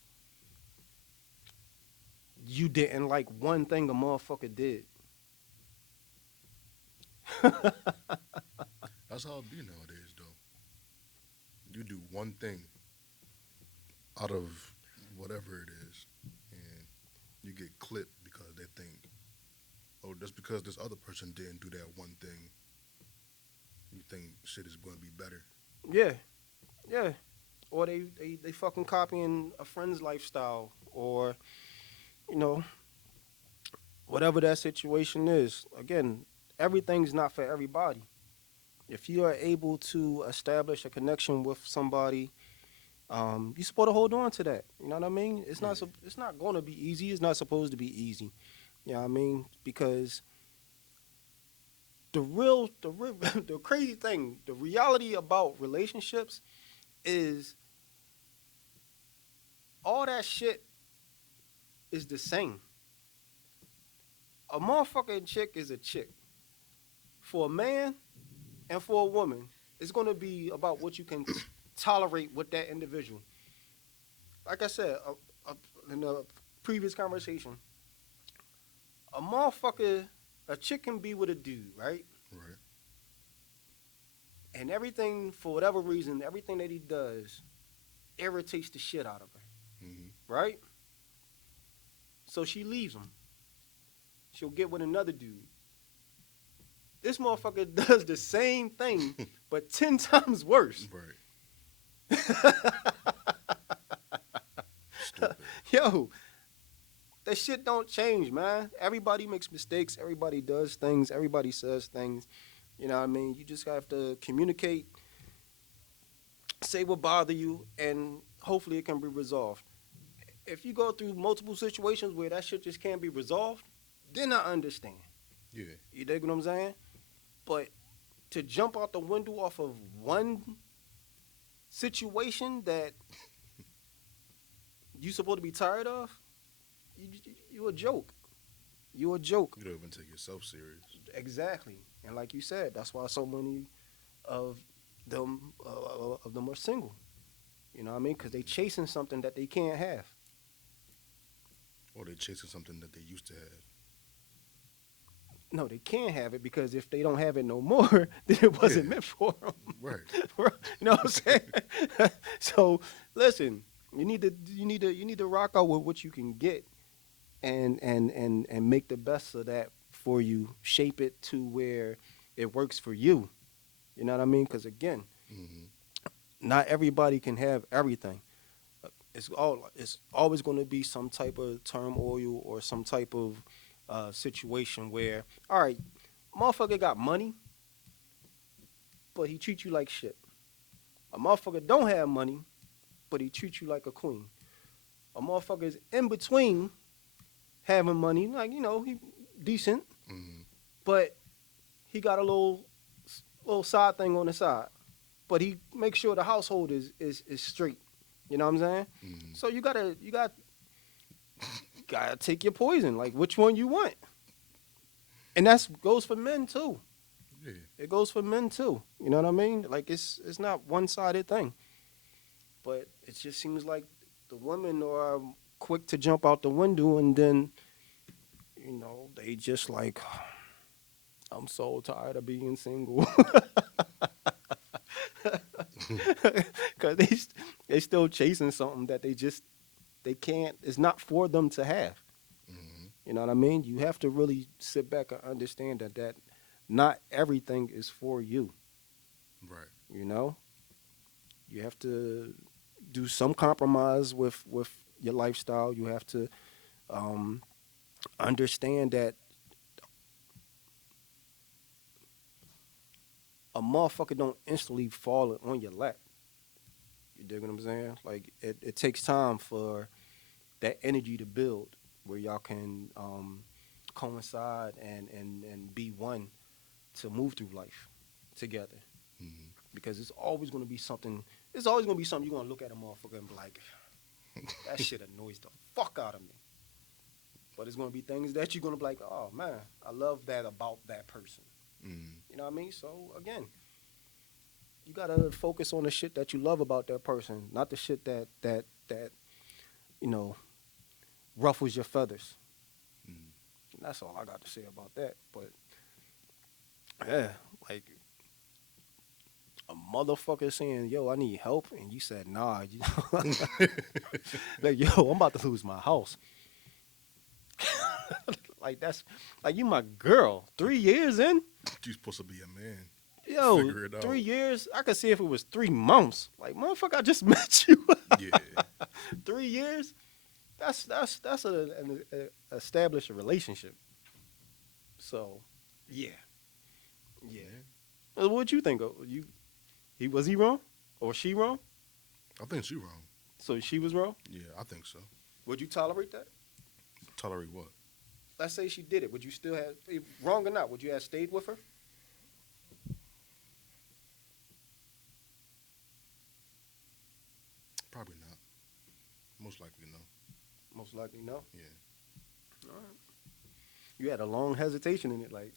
you didn't like one thing a motherfucker did. That's how it be nowadays, though. You do one thing out of whatever it is, and you get clipped because they think, oh, just because this other person didn't do that one thing, you think shit is going to be better. Yeah, yeah. Or they fucking copying a friend's lifestyle or, you know, whatever that situation is. Again, everything's not for everybody. If you are able to establish a connection with somebody, you're supposed to hold on to that. You know what I mean? It's not going to be easy. It's not supposed to be easy. You know what I mean? Because the crazy thing, the reality about relationships is all that shit is the same. A motherfucking chick is a chick. For a man and for a woman, it's going to be about what you can tolerate with that individual. Like I said in the previous conversation, a chick can be with a dude, right? Right. And everything, for whatever reason, everything that he does irritates the shit out of her, Mm-hmm. right? So she leaves him. She'll get with another dude. This motherfucker does the same thing, but 10 times worse. Right. Stupid. Yo, that shit don't change, man. Everybody makes mistakes. Everybody does things. Everybody says things. You know what I mean? You just have to communicate, say what bother you, and hopefully it can be resolved. If you go through multiple situations where that shit just can't be resolved, then I understand. Yeah. You dig what I'm saying? But to jump out the window off of one situation that you supposed to be tired of, you a joke. You a joke. You don't even take yourself serious. Exactly. And like you said, that's why so many of them are single. You know what I mean? Because they chasing something that they can't have. Or they're chasing something that they used to have. No, they can't have it because if they don't have it no more, then it wasn't meant for them. Right. You know what I'm saying? So listen, you need to rock out with what you can get, and make the best of that for you. Shape it to where it works for you. You know what I mean? Because again, not everybody can have everything. It's always going to be some type of turmoil or some type of situation where, all right, motherfucker got money, but he treats you like shit. A motherfucker don't have money, but he treats you like a queen. A motherfucker is in between having money, like, you know, he decent, but he got a little side thing on the side. But he makes sure the household is straight. You know what I'm saying? So you gotta take your poison. Like, which one you want? And that goes for men too. Yeah. It goes for men too. You know what I mean? Like, it's not one-sided thing. But it just seems like the women are quick to jump out the window, and then, you know, they just like, I'm so tired of being single. Because they still chasing something that they can't, it's not for them to have. You know what I mean? You have to really sit back and understand that not everything is for you. Right. You know? You have to do some compromise with your lifestyle. You have to understand that a motherfucker don't instantly fall on your lap. You dig what I'm saying? Like it takes time for that energy to build where y'all can coincide and be one to move through life together. Mhm. Because it's always gonna be something. It's always gonna be something you're gonna look at a motherfucker and be like, that shit annoys the fuck out of me. But it's gonna be things that you're gonna be like, oh man, I love that about that person. Mhm. You know what I mean? So again, you gotta focus on the shit that you love about that person, not the shit that you know ruffles your feathers. Mhm. And that's all I got to say about that. But yeah, like a motherfucker saying, "Yo, I need help," and you said, "Nah," like, "Yo, I'm about to lose my house." Like that's like you my girl. 3 years in, You're supposed to be a man. yo, Figure it out. 3 years. I could see if it was 3 months. Like motherfucker, I just met you. Yeah. 3 years. That's a establish a relationship. So, yeah, yeah. Yeah. What you think? He was he wrong or she wrong? I think she wrong. So she was wrong. Yeah, I think so. Would you tolerate that? Tolerate what? Let's say she did it. Would you still have wrong or not? Would you have stayed with her? Probably not. Most likely no. Most likely no. Yeah. All right. You had a long hesitation in it, like.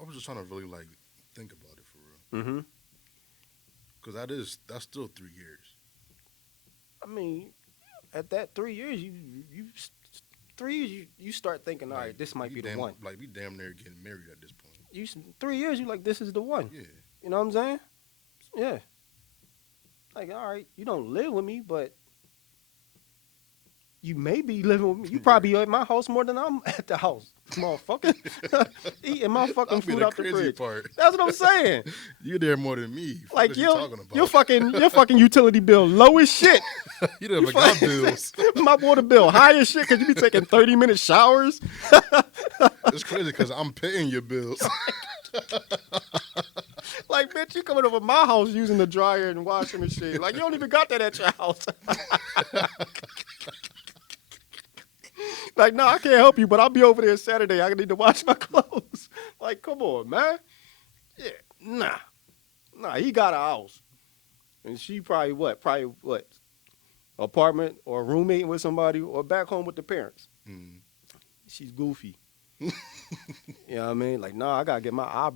I was just trying to really like think about it for real. Mm-hmm. Cause that's still 3 years. I mean, at that 3 years, you 3 years you start thinking, all right, this might be the one. Like we damn near getting married at this point. 3 years, you like this is the one. Yeah. You know what I'm saying? Yeah. Like, all right, you don't live with me, but you may be living with me. You probably at my house more than I'm at the house, motherfucker. Eating my fucking That'd be food the out the crazy fridge. part. That's what I'm saying. You there more than me. What Like is you talking about? your fucking utility bill low as shit. You never got bills. My water bill high as shit because you be taking 30-minute showers. It's crazy because I'm paying your bills. Like, bitch, you coming over my house using the dryer and washing machine. Like, you don't even got that at your house. Like, no, I can't help you, but I'll be over there Saturday. I need to wash my clothes. Like, come on, man. Yeah, nah. He got a house, and she probably what, apartment or roommate with somebody or back home with the parents. Mm. She's goofy. You know what I mean? Like, no, I gotta get my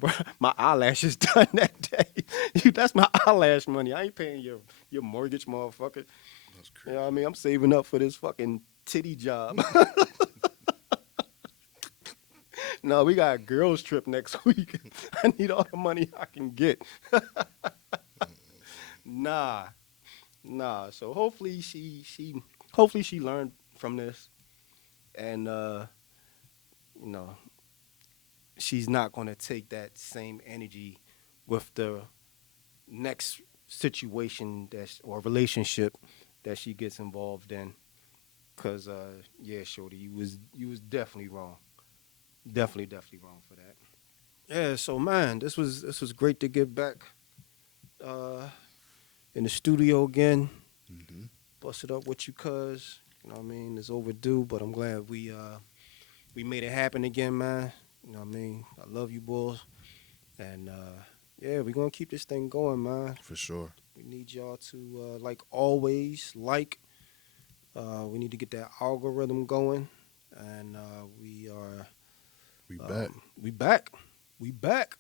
eyelashes done that day. That's my eyelash money. I ain't paying your mortgage, motherfucker. That's You crazy. know what I mean? I'm saving up for this fucking titty job. No, we got a girls trip next week. I need all the money I can get. Nah. So hopefully she learned from this, and you know, she's not gonna take that same energy with the next situation or relationship that she gets involved in. Cause yeah, shorty, you was definitely wrong. Definitely wrong for that. Yeah, so man, this was great to get back uh, in the studio again. Mm-hmm. Bust it up with you, cuz. You know what I mean? It's overdue, but I'm glad we made it happen again, man. You know what I mean? I love you, boys, and yeah, we're gonna keep this thing going, man. For sure. We need y'all to like always like. We need to get that algorithm going, and We back. we back.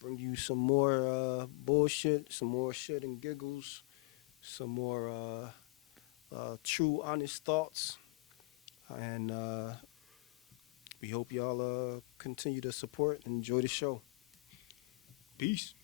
Bring you some more bullshit, some more shit and giggles, some more true, honest thoughts, and we hope y'all continue to support and enjoy the show. Peace.